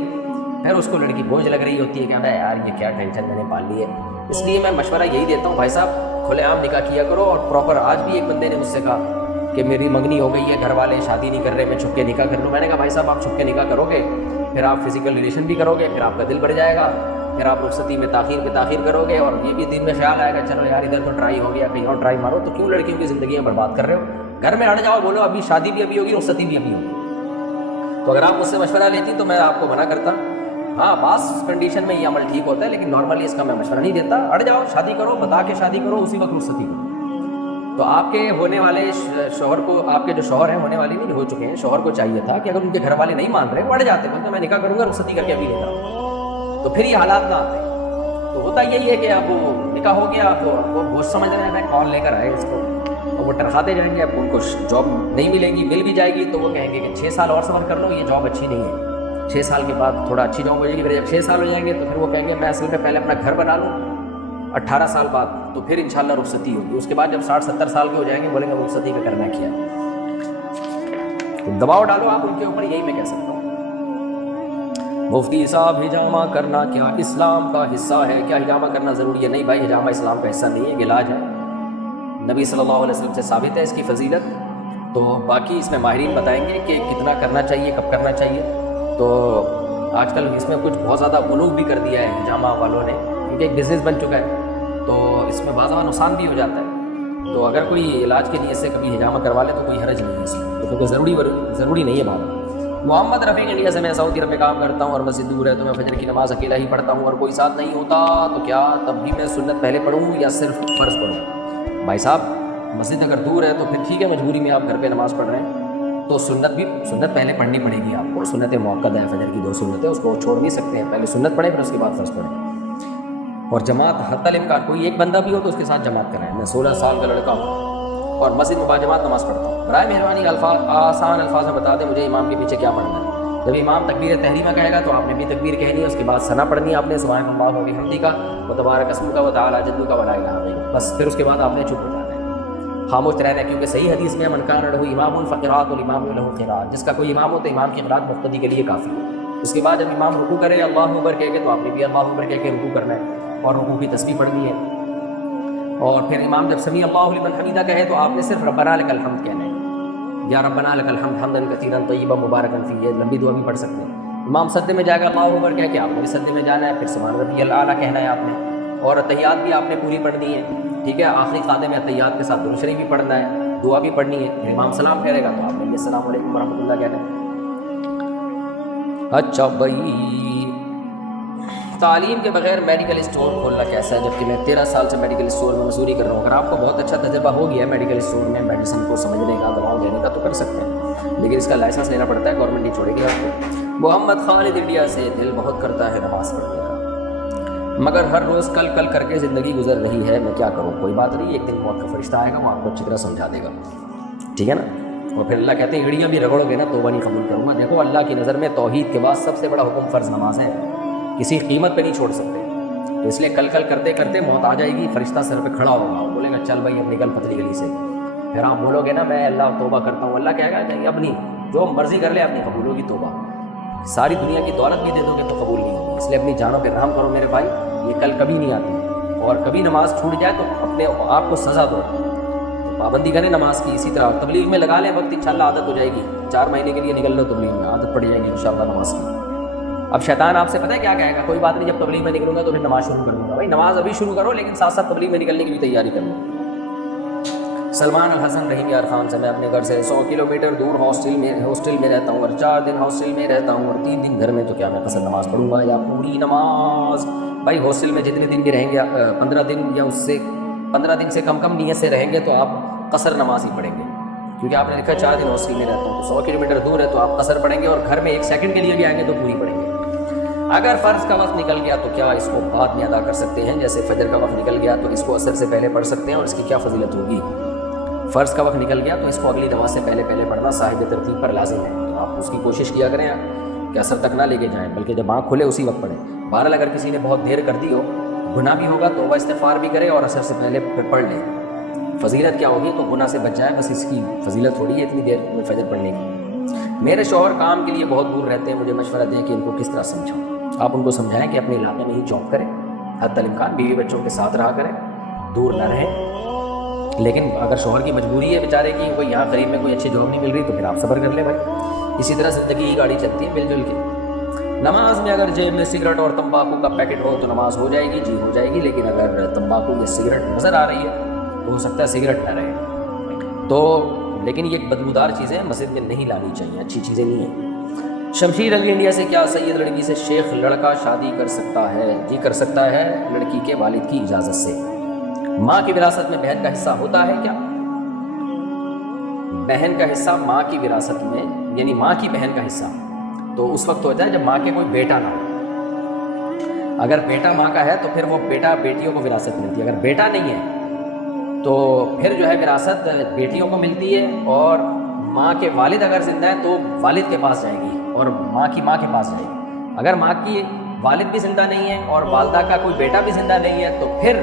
پھر اس کو لڑکی بوجھ لگ رہی ہوتی ہے کہ ارے یار یہ کیا ٹینشن میں نے پال لی ہے. اس لیے میں مشورہ یہی دیتا ہوں بھائی صاحب کھلے عام نکاح کیا کرو. اور پراپر آج بھی ایک بندے نے مجھ سے کہا کہ میری منگنی ہو گئی ہے، گھر والے شادی نہیں کر رہے، میں چھپ کے نکاح کر لوں. میں نے کہا بھائی صاحب آپ چھپ کے نکاح کرو گے پھر آپ فزیکل ریلیشن بھی کرو گے، پھر آپ کا دل بڑھ جائے گا، پھر آپ رخصتی میں تاخیر کرو گے اور یہ بھی دل میں خیال آئے گا چلو یار ادھر تو ٹرائی ہو گیا، کہیں اور ٹرائی مارو. تو کیوں لڑکیوں کی زندگیاں برباد کر رہے ہو؟ گھر میں اڑ جاؤ، بولو ابھی شادی بھی ابھی ہوگی، رخصتی بھی ابھی ہوگی. تو اگر آپ مجھ سے مشورہ لیتی تو میں آپ کو منع کرتا. ہاں بعض کنڈیشن میں یہ عمل ٹھیک ہوتا ہے، لیکن نارملی اس کا میں مشورہ نہیں دیتا. اڑ جاؤ، شادی کرو، بتا کے شادی کرو، اسی وقت رخصتی کرو. تو آپ کے ہونے والے شوہر کو، آپ کے جو شوہر ہیں ہونے والے نہیں ہو چکے ہیں، شوہر کو چاہیے تھا کہ اگر ان کے گھر والے نہیں مان رہے وہ اڑ جاتے، بولتے میں نکاح کروں گا رخصتی کر کے ابھی لیتا ہوں، تو پھر یہ حالات نہ آتے. تو ہوتا یہی ہے کہ اب وہ نکاح ہو گیا، اب وہ بہت سمجھ رہے ہیں کال لے کر آئے اس کو، تو وہ ٹرخاتے جائیں گے. اب ان کو جاب نہیں ملے گی، مل بھی جائے گی تو وہ کہیں گے کہ 6 سال اور صبر کر لو، یہ جاب اچھی نہیں ہے. 6 سال کے بعد تھوڑا اچھی جاب ہو جائے گی، پھر جب 6 سال ہو جائیں گے تو پھر وہ کہیں گے میں اصل میں پہلے اپنا گھر بنا لوں 18 سال بعد تو پھر انشاءاللہ رخصتی ہوگی. اس کے بعد جب 60-70 سال کے ہو جائیں گے بولیں گے رخصتی کا کرنا کیا. دباؤ ڈالو آپ ان کے اوپر، یہی میں کہہ سکتا ہوں. مفتی صاحب حجامہ کرنا کیا اسلام کا حصہ ہے؟ کیا حجامہ کرنا ضروری ہے؟ نہیں بھائی، حجامہ اسلام کا حصہ نہیں ہے، ایک علاج ہے. نبی صلی اللہ علیہ وسلم سے ثابت ہے اس کی فضیلت. تو باقی اس میں ماہرین بتائیں گے کہ کتنا کرنا چاہیے، کب کرنا چاہیے. تو آج کل اس میں کچھ بہت زیادہ غلو بھی کر دیا ہے حجامہ والوں نے، کیونکہ ایک بزنس بن چکا ہے تو اس میں بعض نقصان بھی ہو جاتا ہے. تو اگر کوئی علاج کے نیت سے کبھی حجامہ کروا لے تو کوئی حرج نہیں ہے اس میں، کیونکہ ضروری نہیں ہے بات. محمد رفیق انڈیا سے، میں سعودی عرب میں کام کرتا ہوں اور مسجد دور ہے تو میں فجر کی نماز اکیلا ہی پڑھتا ہوں اور کوئی ساتھ نہیں ہوتا تو کیا تب بھی میں سنت پہلے پڑھوں یا صرف فرض پڑھوں؟ بھائی صاحب مسجد اگر دور ہے تو پھر ٹھیک ہے، مجبوری میں آپ گھر پہ نماز پڑھ رہے ہیں تو سنت پہلے پڑھنی پڑے گی آپ کو. سنت موقع ہے، فجر کی 2 سنتیں اس کو چھوڑ نہیں سکتے ہیں، پہلے سنت پڑھیں پھر اس کے بعد فرض پڑھیں. اور جماعت حتی الامکان کوئی ایک بندہ بھی ہو تو اس کے ساتھ جماعت کرائیں. میں 16 سال کا لڑکا ہوں اور مسجد میں باجماعت نماز پڑھتا ہوں. برائے مہربانی آسان الفاظ میں بتا دیں مجھے امام کے پیچھے کیا پڑھنا ہے. جب امام تکبیر تحریمہ کہے گا تو آپ نے بھی تکبیر کہنی ہے، اس کے بعد ثنا پڑھنی ہے آپ نے سبحان اللہ و بحمدہ کا و تبارک اسمک و تعالی جدک و لا الہ الا انت، بس پھر اس کے بعد آپ نے چپ ہو جانا ہے، خاموش رہنا ہے. کیونکہ صحیح حدیث میں من کان لہ امام فقراءۃ والامام لہ قراءۃ، جس کا کوئی امام ہو تو امام کی قراءت مقتدی کے لیے کافی ہے. اس کے بعد جب امام رکوع کرے اللہ اکبر کہہ کے تو آپ نے بھی اللہ اکبر کہہ کے رکوع کرنا ہے اور رکوع کی تسبیح پڑھنی ہے. اور پھر امام جب سمیع اللہ لمن حمیدہ کہے تو آپ نے صرف ربنا لک الحمد کہنا ہے، یا ربنا لک الحمد حمدا کثیرا طیبا مبارکا فیہ. لمبی دعا بھی پڑھ سکتے ہیں. امام سجدے میں جائے گا اللہ اکبر کہہ کے آپ نے بھی سجدے میں جانا ہے، پھر سبحان ربی الاعلیٰ کہنا ہے آپ نے، اور اتحیات بھی آپ نے پوری پڑھنی ہے، ٹھیک ہے، آخری خاتے میں اتحیات کے ساتھ درود شریف بھی پڑھنا ہے، دعا بھی پڑھنی ہے، پھر امام سلام کرے گا تو آپ نے بھی السلام علیکم ورحمۃ اللہ کہنا ہے۔ اچھا بھائی، تعلیم کے بغیر میڈیکل اسٹور کھولنا کیسا ہے، جبکہ میں 13 سال سے میڈیکل اسٹور میں مزدوری کر رہا ہوں۔ اگر آپ کو بہت اچھا تجربہ ہو گیا ہے میڈیکل اسٹور میں میڈیسن کو سمجھنے کا، دواؤں لینے کا، تو کر سکتے ہیں، لیکن اس کا لائسنس لینا پڑتا ہے، گورنمنٹ نہیں چھوڑے گی آپ کو۔ محمد خالد انڈیا سے، دل بہت کرتا ہے نماز پڑھنے کا، مگر ہر روز کل کل کر کے زندگی گزر رہی ہے، میں کیا کروں؟ کوئی بات نہیں، ایک دن موت کا فرشتہ آئے گا، وہ آپ کو اچھی طرح سمجھا دے گا، ٹھیک ہے نا۔ اور پھر اللہ کہتے ہیں ہڑیاں بھی رگڑو گے نا توبہ نہیں قبول کروں گا۔ دیکھو اللہ کی نظر میں توحید کے بعد سب سے بڑا حکم فرض نماز ہے، کسی قیمت پہ نہیں چھوڑ سکتے، تو اس لیے کل کل کرتے کرتے موت آ جائے گی، فرشتہ سر پہ کھڑا ہوگا، وہ بولے گا چل بھائی اب نکل پتلی گلی سے، پھر آپ بولو گے نا میں اللہ توبہ کرتا ہوں، اللہ کہے گا نہیں اب نہیں، جو مرضی کر لے اپنی قبول ہوگی توبہ، ساری دنیا کی دولت بھی دے دو گے تو قبول نہیں ہوگی، اس لیے اپنی جانوں پہ رحم کرو میرے بھائی، یہ کل کبھی نہیں آتی، اور کبھی نماز چھوٹ جائے تو اپنے آپ کو سزا دو، پابندی کریں نماز کی۔ اسی طرح تبلیغ میں لگا لیں وقت، انشاءاللہ عادت ہو جائے گی، 4 مہینے کے لیے نکل لو تبلیغ میں، عادت پڑ جائے گی انشاءاللہ نماز کی۔ اب شیطان آپ سے پتہ ہے کیا کہے گا، کوئی بات نہیں، جب تبلیغ میں نکلوں گا تو پھر نماز شروع کر دوں گا۔ بھائی نماز ابھی شروع کرو، لیکن ساتھ ساتھ تبلیغ میں نکلنے کی بھی تیاری کر لو۔ سلمان الحسن رحیم یار خان سے، میں اپنے گھر سے 100 کلومیٹر دور ہاسٹل میں رہتا ہوں، اور 4 دن ہاسٹل میں رہتا ہوں اور 3 دن گھر میں، تو کیا میں قصر نماز پڑھوں گا یا پوری نماز؟ بھائی ہاسٹل میں جتنے دن بھی رہیں گے، 15 دن یا اس سے 15 دن سے کم نیت سے رہیں گے تو آپ قصر نماز ہی پڑھیں گے، کیونکہ آپ نے لکھا 4 دن ہاسٹل میں رہتا ہوں، تو 100 کلومیٹر دور ہے تو آپ قصر پڑھیں گے، اور گھر میں 1 سیکنڈ کے لیے بھی آئیں گے تو پوری پڑھیں گے۔ اگر فرض کا وقت نکل گیا تو کیا اس کو بعد میں ادا کر سکتے ہیں؟ جیسے فجر کا وقت نکل گیا تو اس کو عصر سے پہلے پڑھ سکتے ہیں، اور اس کی کیا فضیلت ہوگی؟ فرض کا وقت نکل گیا تو اس کو اگلی نماز سے پہلے پڑھنا صاحب ترتیب پر لازم ہے، تو آپ اس کی کوشش کیا کریں کہ عصر تک نہ لے کے جائیں، بلکہ جب آنکھ کھلے اسی وقت پڑھیں۔ بہرحال اگر کسی نے بہت دیر کر دی ہو، گناہ بھی ہوگا، توبہ استغفار بھی کرے اور عصر سے پہلے پڑھ لیں۔ فضیلت کیا ہوگی؟ تو گناہ سے بچ جائے، بس اس کی فضیلت تھوڑی ہے اتنی دیر میں فجر پڑھنے کی۔ میرے شوہر کام کے لیے بہت دور رہتے ہیں، مجھے مشورہ دیں کہ ان کو کس طرح سمجھاؤں؟ آپ ان کو سمجھائیں کہ اپنے علاقے میں ہی جاب کریں، حتی الامکان بیوی بچوں کے ساتھ رہا کریں، دور نہ رہیں، لیکن اگر شوہر کی مجبوری ہے بیچارے کی، کوئی یہاں قریب میں کوئی اچھی جاب نہیں مل رہی، تو پھر آپ صبر کر لیں بھائی، اسی طرح زندگی کی گاڑی چلتی ہے مل جل کے۔ نماز میں اگر جیب میں سگریٹ اور تمباکو کا پیکٹ ہو تو نماز ہو جائے گی؟ جی ہو جائے گی، لیکن اگر تمباکو یا سگریٹ نظر آ رہی ہے تو ہو سکتا ہے سگریٹ نہ رہے، تو لیکن یہ بدبودار چیزیں مسجد میں نہیں لانی چاہیے، اچھی چیزیں نہیں ہیں۔ شمشیر علی انڈیا سے، کیا سید لڑکی سے شیخ لڑکا شادی کر سکتا ہے؟ جی کر سکتا ہے، لڑکی کے والد کی اجازت سے۔ ماں کی وراثت میں بہن کا حصہ ہوتا ہے کیا؟ بہن کا حصہ ماں کی وراثت میں، یعنی ماں کی بہن کا حصہ تو اس وقت ہوتا ہے جب ماں کے کوئی بیٹا نہ ہو۔ اگر بیٹا ماں کا ہے تو پھر وہ بیٹا بیٹیوں کو وراثت ملتی ہے، اگر بیٹا نہیں ہے تو پھر جو ہے وراثت بیٹیوں کو ملتی ہے، اور ماں کے والد اگر زندہ ہیں تو والد کے پاس جائے گی اور ماں کے پاس جائے گی۔ اگر ماں کی والد بھی زندہ نہیں ہے اور والدہ کا کوئی بیٹا بھی زندہ نہیں ہے تو پھر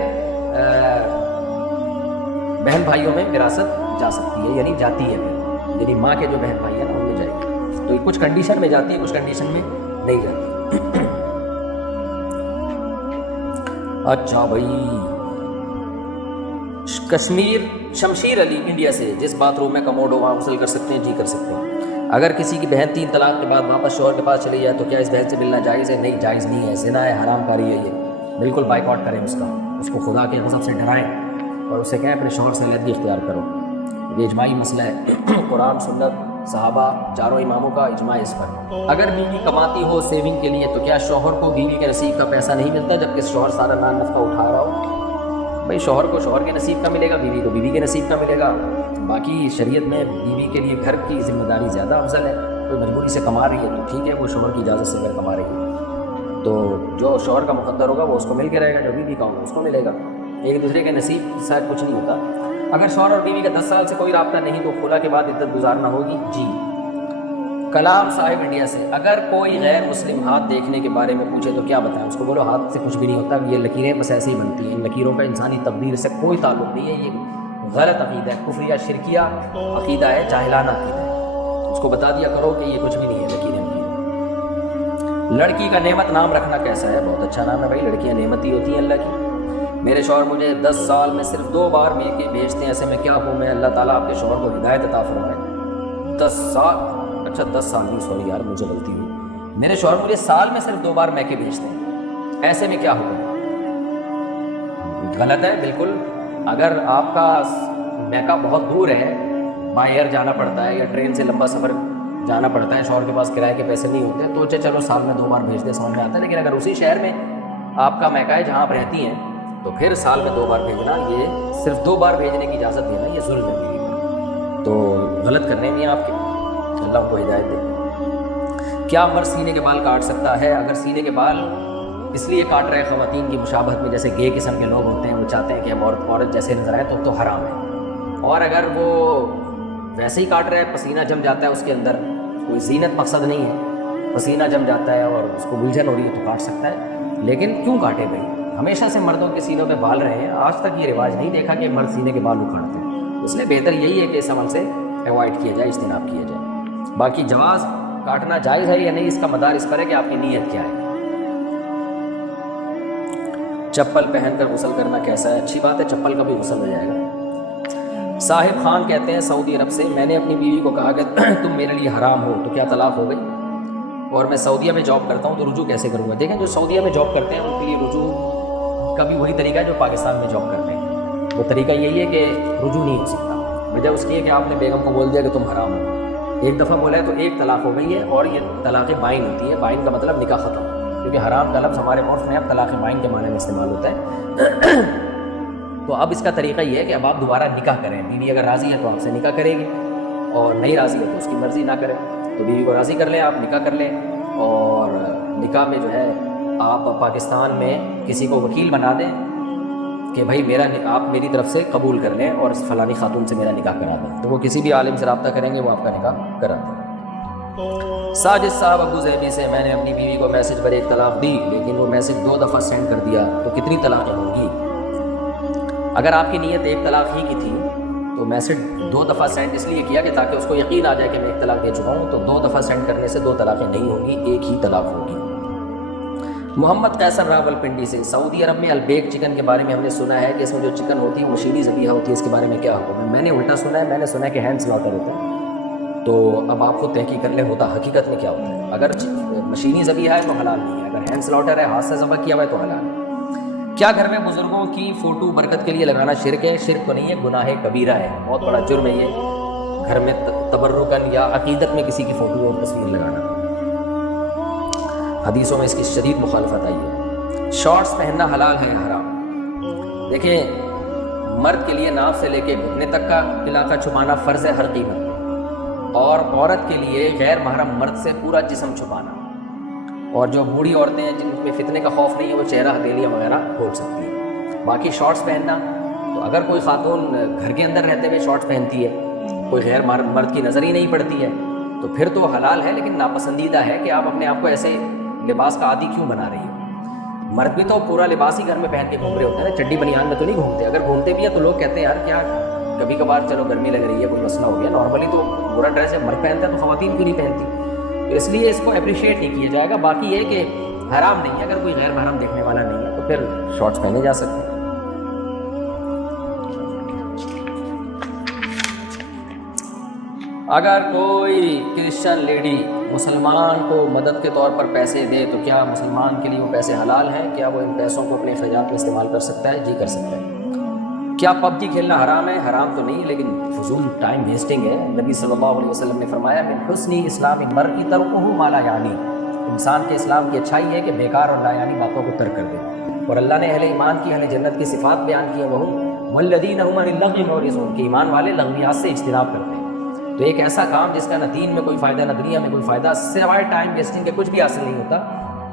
بہن بھائیوں میں وراثت جا سکتی ہے، یعنی جاتی ہے، پھر یعنی ماں کے جو بہن بھائی ہیں نا ان میں جائے گی، تو یہ کچھ کنڈیشن میں جاتی ہے، کچھ کنڈیشن میں نہیں جاتی۔ اچھا بھائی، شمشیر علی انڈیا سے، جس باتھ روم میں کموڈ ہو وہاں غسل کر سکتے ہیں؟ جی کر سکتے ہیں۔ اگر کسی کی بہن 3 طلاق کے بعد واپس شوہر کے پاس چلی جائے تو کیا اس بہن سے ملنا جائز ہے؟ نہیں جائز نہیں ہے، زنا ہے، حرام کاری ہے، یہ بالکل بائیکاٹ کریں اس کو خدا کے غضب سے ڈرائیں اور اسے کہیں اپنے شوہر سے علیحدگی اختیار کرو، یہ اجماعی مسئلہ ہے، قرآن سنت صحابہ چاروں اماموں کا اجماع اس پر۔ اگر بیوی کماتی ہو سیونگ کے لیے تو کیا شوہر کو بیوی کے نصیب کا پیسہ نہیں ملتا جبکہ شوہر سارا نفقہ اٹھا رہا ہو؟ بھائی شوہر کو شوہر کے نصیب کا ملے گا، بیوی کو بیوی کے نصیب کا ملے گا، باقی شریعت میں بیوی کے لیے گھر کی ذمہ داری زیادہ افضل ہے، کوئی مجبوری سے کما رہی ہے تو ٹھیک ہے، وہ شوہر کی اجازت سے اگر کما رہی ہے تو جو شوہر کا مقدر ہوگا وہ اس کو مل کے رہے گا، جو بیوی کا ہوگا اس کو ملے گا، ایک دوسرے کے نصیب شاید کچھ نہیں ہوتا۔ اگر شوہر اور بیوی کا 10 سال سے کوئی رابطہ نہیں تو خلا کے بعد عدت گزارنا ہوگی؟ جی۔ کلام صاحب انڈیا سے، اگر کوئی غیر مسلم ہاتھ دیکھنے کے بارے میں پوچھے تو کیا بتائیں؟ اس کو بولو ہاتھ سے کچھ بھی نہیں ہوتا، یہ لکیریں بس ایسی ہی بنتی ہیں، ان لکیروں کا انسانی تقدیر سے کوئی تعلق نہیں ہے، یہ غلط عقیدہ ہے، کفریہ شرکیہ عقیدہ ہے، جاہلانہ عقیدہ ہے، اس کو بتا دیا کرو کہ یہ کچھ بھی نہیں ہے، لکیریں ہوتی ہیں۔ لڑکی کا نعمت نام رکھنا کیسا ہے؟ بہت اچھا نام ہے بھائی، لڑکیاں نعمت ہی ہوتی ہیں اللہ کی۔ میرے شوہر مجھے 10 سال میں صرف 2 بار میکے بھیجتے ہیں، ایسے میں کیا ہوں؟ میں اللہ تعالیٰ آپ کے شوہر کو ہدایت عطا فرمائے۔ 10 سال، اچھا 10 سال نہیں، سوری یار مجھے غلطی ہوئی، میرے شوہر مجھے سال میں صرف 2 بار میکے بھیجتے ہیں، ایسے میں کیا حکم؟ غلط ہے بالکل. اگر آپ کا میکہ بہت دور ہے، بائی ایئر جانا پڑتا ہے یا ٹرین سے لمبا سفر جانا پڑتا ہے، شوہر کے پاس کرائے کے پیسے نہیں ہوتے، تو چلو سال میں 2 بار بھیجتے سمجھ میں آتا ہے. لیکن اگر اسی شہر میں آپ کا میکہ ہے جہاں آپ رہتی ہیں، تو پھر سال میں 2 بار بھیجنا، یہ صرف 2 بار بھیجنے کی اجازت دینا، یہ ظلم ہے بیوی پر. تو غلط کرنے نہیں آپ کے، اللہ کو ہدایت دے. کیا مرد سینے کے بال کاٹ سکتا ہے؟ اگر سینے کے بال اس لیے کاٹ رہے خواتین کی مشابہت میں، جیسے گے قسم کے لوگ ہوتے ہیں، وہ چاہتے ہیں کہ ہم عورت جیسے نظر آئے، تو حرام ہے. اور اگر وہ ویسے ہی کاٹ رہا ہے، پسینہ جم جاتا ہے اس کے اندر، کوئی زینت مقصد نہیں ہے، پسینہ جم جاتا ہے اور اس کو الجھن ہو رہی ہے، تو کاٹ سکتا ہے. لیکن کیوں کاٹے بھائی؟ ہمیشہ سے مردوں کے سینوں میں بال رہے ہیں، آج تک یہ رواج نہیں دیکھا کہ مرد سینے کے بال اکھاڑتے ہیں. اس لیے بہتر یہی ہے کہ اس عمل سے اوائڈ کیا جائے، اجتناب کیا جائے. باقی جواز کاٹنا جائز ہے یا نہیں، اس کا مدار اس پر ہے کہ آپ کی نیت کیا ہے. چپل پہن کر غسل کرنا کیسا ہے؟ اچھی بات ہے، چپل کا بھی غسل ہو جائے گا. صاحب خان کہتے ہیں سعودی عرب سے، میں نے اپنی بیوی کو کہا کہ تم میرے لیے حرام ہو، تو کیا طلاق ہو گئی؟ اور میں سعودیہ میں جاب کرتا ہوں، تو رجوع کیسے کروں گا؟ دیکھیں، جو سعودیہ میں جاب کرتے ہیں ان کے لیے رجوع کا بھی وہی طریقہ ہے جو پاکستان میں جاب کرتے ہیں. وہ طریقہ یہی ہے کہ رجوع نہیں ہو سکتا. وجہ اس کی ہے کہ آپ نے بیگم کو بول دیا کہ تم حرام ہو. ایک دفعہ بولا ہے تو ایک طلاق ہو گئی ہے، اور یہ طلاق بائن ہوتی ہے. بائن کا مطلب نکاح ختم، کیونکہ حرام کا لفظ ہمارے عرف میں اب طلاق بائن کے معنی میں استعمال ہوتا ہے. تو اب اس کا طریقہ یہ ہے کہ اب آپ دوبارہ نکاح کریں. بیوی اگر راضی ہے تو آپ سے نکاح کرے گی، اور نہیں راضی ہے تو اس کی مرضی نہ کرے. تو بیوی کو راضی کر لیں، آپ نکاح کر لیں، اور نکاح میں جو ہے آپ پاکستان میں کسی کو وکیل بنا دیں کہ بھائی آپ میری طرف سے قبول کر لیں اور فلانی خاتون سے میرا نکاح کرا دیں. تو وہ کسی بھی عالم سے رابطہ کریں گے، وہ آپ کا نکاح کرا دیں. ساجد صاحب ابو ظہبی سے، میں نے اپنی بیوی کو میسج پر 1 طلاق دی، لیکن وہ میسج 2 دفعہ سینڈ کر دیا، تو کتنی طلاقیں ہوں گی؟ اگر آپ کی نیت 1 طلاق ہی کی تھی تو میسج 2 دفعہ سینڈ اس لیے کیا کہ تاکہ اس کو یقین آ جائے کہ میں 1 طلاق دے چکا ہوں. تو 2 دفعہ سینڈ کرنے سے 2 طلاقیں نہیں ہوں گی، 1 ہی طلاق ہوگی. محمد قیصر راول پنڈی سے، سعودی عرب میں البیک چکن کے بارے میں ہم نے سنا ہے کہ اس میں جو چکن ہوتی ہے وہ مشینی ذبیحہ ہوتی ہے، اس کے بارے میں کیا حکم ہے؟ میں نے الٹا سنا ہے، میں نے سنا ہے کہ ہینڈ سلاٹر ہوتا ہے. تو اب آپ خود تحقیق کر لیں ہوتا حقیقت میں کیا ہوتا ہے. اگر مشینی ذبیحہ ہے تو حلال نہیں ہے، اگر ہینڈ سلاٹر ہے، ہاتھ سے ذبح کیا ہوا ہے، تو حلال ہے. کیا گھر میں بزرگوں کی فوٹو برکت کے لیے لگانا شرک ہے؟ شرک تو نہیں ہے، گناہ کبیرہ ہے، بہت بڑا جرم ہے یہ، گھر میں تبرکن یا عقیدت میں کسی کی فوٹو اور تصویر لگانا. حدیثوں میں اس کی شدید مخالفت آئی ہے. شارٹس پہننا حلال ہے حرام؟ دیکھیں، مرد کے لیے ناف سے لے کے گھٹنے تک کا علاقہ چھپانا فرض ہے ہر قیمت پہ، اور عورت کے لیے غیر محرم مرد سے پورا جسم چھپانا. اور جو بوڑھی عورتیں ہیں جن میں فتنے کا خوف نہیں ہے، وہ چہرہ ہتھیلیاں وغیرہ کھول سکتی ہیں. باقی شارٹس پہننا، تو اگر کوئی خاتون گھر کے اندر رہتے ہوئے شارٹس پہنتی ہے، کوئی غیر مرد کی نظر ہی نہیں پڑتی ہے، تو پھر تو حلال ہے، لیکن ناپسندیدہ ہے کہ آپ اپنے آپ کو ایسے لباس کا عادی کیوں بنا رہی ہیں. مرد بھی تو پورا لباس ہی گھر میں پہن کے گھوم رہے ہوتے ہیں نا، چڈی بنیان میں تو نہیں گھومتے. اگر گھومتے بھی ہیں تو لوگ کہتے ہیں یار کیا کبھی کبھار چلو گرمی لگ رہی ہے، کوئی مسئلہ ہو گیا، نارملی تو پورا ڈریس جب مرد پہنتا ہے تو خواتین کیوں نہیں پہنتی؟ تو اس لیے اس کو اپریشیٹ نہیں کیا جائے گا. باقی یہ کہ حرام نہیں ہے، اگر کوئی غیر محرم دیکھنے والا نہیں ہے تو پھر شارٹس پہنے جا سکتے ہیں. اگر کوئی کرسچن لیڈی مسلمان کو مدد کے طور پر پیسے دے تو کیا مسلمان کے لیے وہ پیسے حلال ہیں؟ کیا وہ ان پیسوں کو اپنے اخراجات میں استعمال کر سکتا ہے؟ جی کر سکتا ہے. کیا پب جی کھیلنا حرام ہے؟ حرام تو نہیں، لیکن فضول ٹائم ویسٹنگ ہے. نبی صلی اللہ علیہ وسلم نے فرمایا من حسن اسلام المرء ترکہ ما لا یعنی، انسان کے اسلام کی اچھائی ہے کہ بیکار اور لا یعنی باتوں کو ترک کر دے. اور اللہ نے اہل ایمان کی، اہل جنت کی صفات بیان کی ہیں، وہ والذین هم عن اللغو معرضون، کہ ایمان والے لغویات سے اجتناب کرتے ہیں. تو ایک ایسا کام جس کا نہ دین میں کوئی فائدہ نہ دنیا میں کوئی فائدہ، سوائے ٹائم ویسٹنگ کے کچھ بھی حاصل نہیں ہوتا،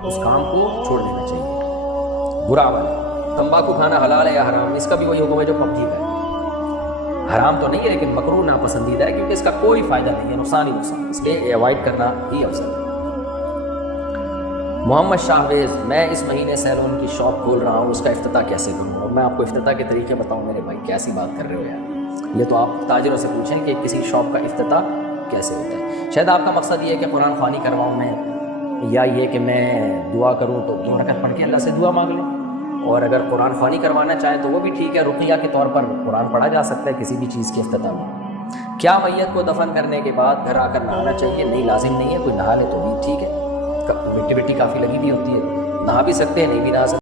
اس کام کو چھوڑ دینا چاہیے. برا والا تمباکو کھانا حلال ہے یا حرام؟ اس کا بھی وہی حکم ہے جو پب جی کا ہے. حرام تو نہیں ہے، لیکن مکروہ ناپسندیدہ ہے، کیونکہ اس کا کوئی فائدہ نہیں ہے، نقصان ہی نقصان، اس لیے اوائڈ کرنا ہی افضل ہے. محمد شاہویز، میں اس مہینے سیلون کی شاپ کھول رہا ہوں، اس کا افتتاح کیسے کروں؟ اور میں آپ کو افتتاح کے طریقے بتاؤں میرے بھائی، کیسی بات کر رہے ہو یار. یہ تو آپ تاجروں سے پوچھیں کہ کسی شاپ کا افتتاح کیسے ہوتا ہے. شاید آپ کا مقصد یہ ہے کہ قرآن خوانی کرواؤں میں، یا یہ کہ میں دعا کروں تو 2 رکعت پڑھ کے اللہ سے دعا مانگ لیں. اور اگر قرآن خوانی کروانا چاہیں تو وہ بھی ٹھیک ہے، رقیہ کے طور پر قرآن پڑھا جا سکتا ہے کسی بھی چیز کے افتتاح میں. کیا میت کو دفن کرنے کے بعد گھر آ کر نہانا چاہیے؟ نہیں، لازم نہیں ہے، کوئی نہا لے تو بھی ٹھیک ہے. مٹی وٹی کافی لگی ہوئی ہوتی ہے، نہا بھی سکتے ہیں نہیں بھی نہا سکتے۔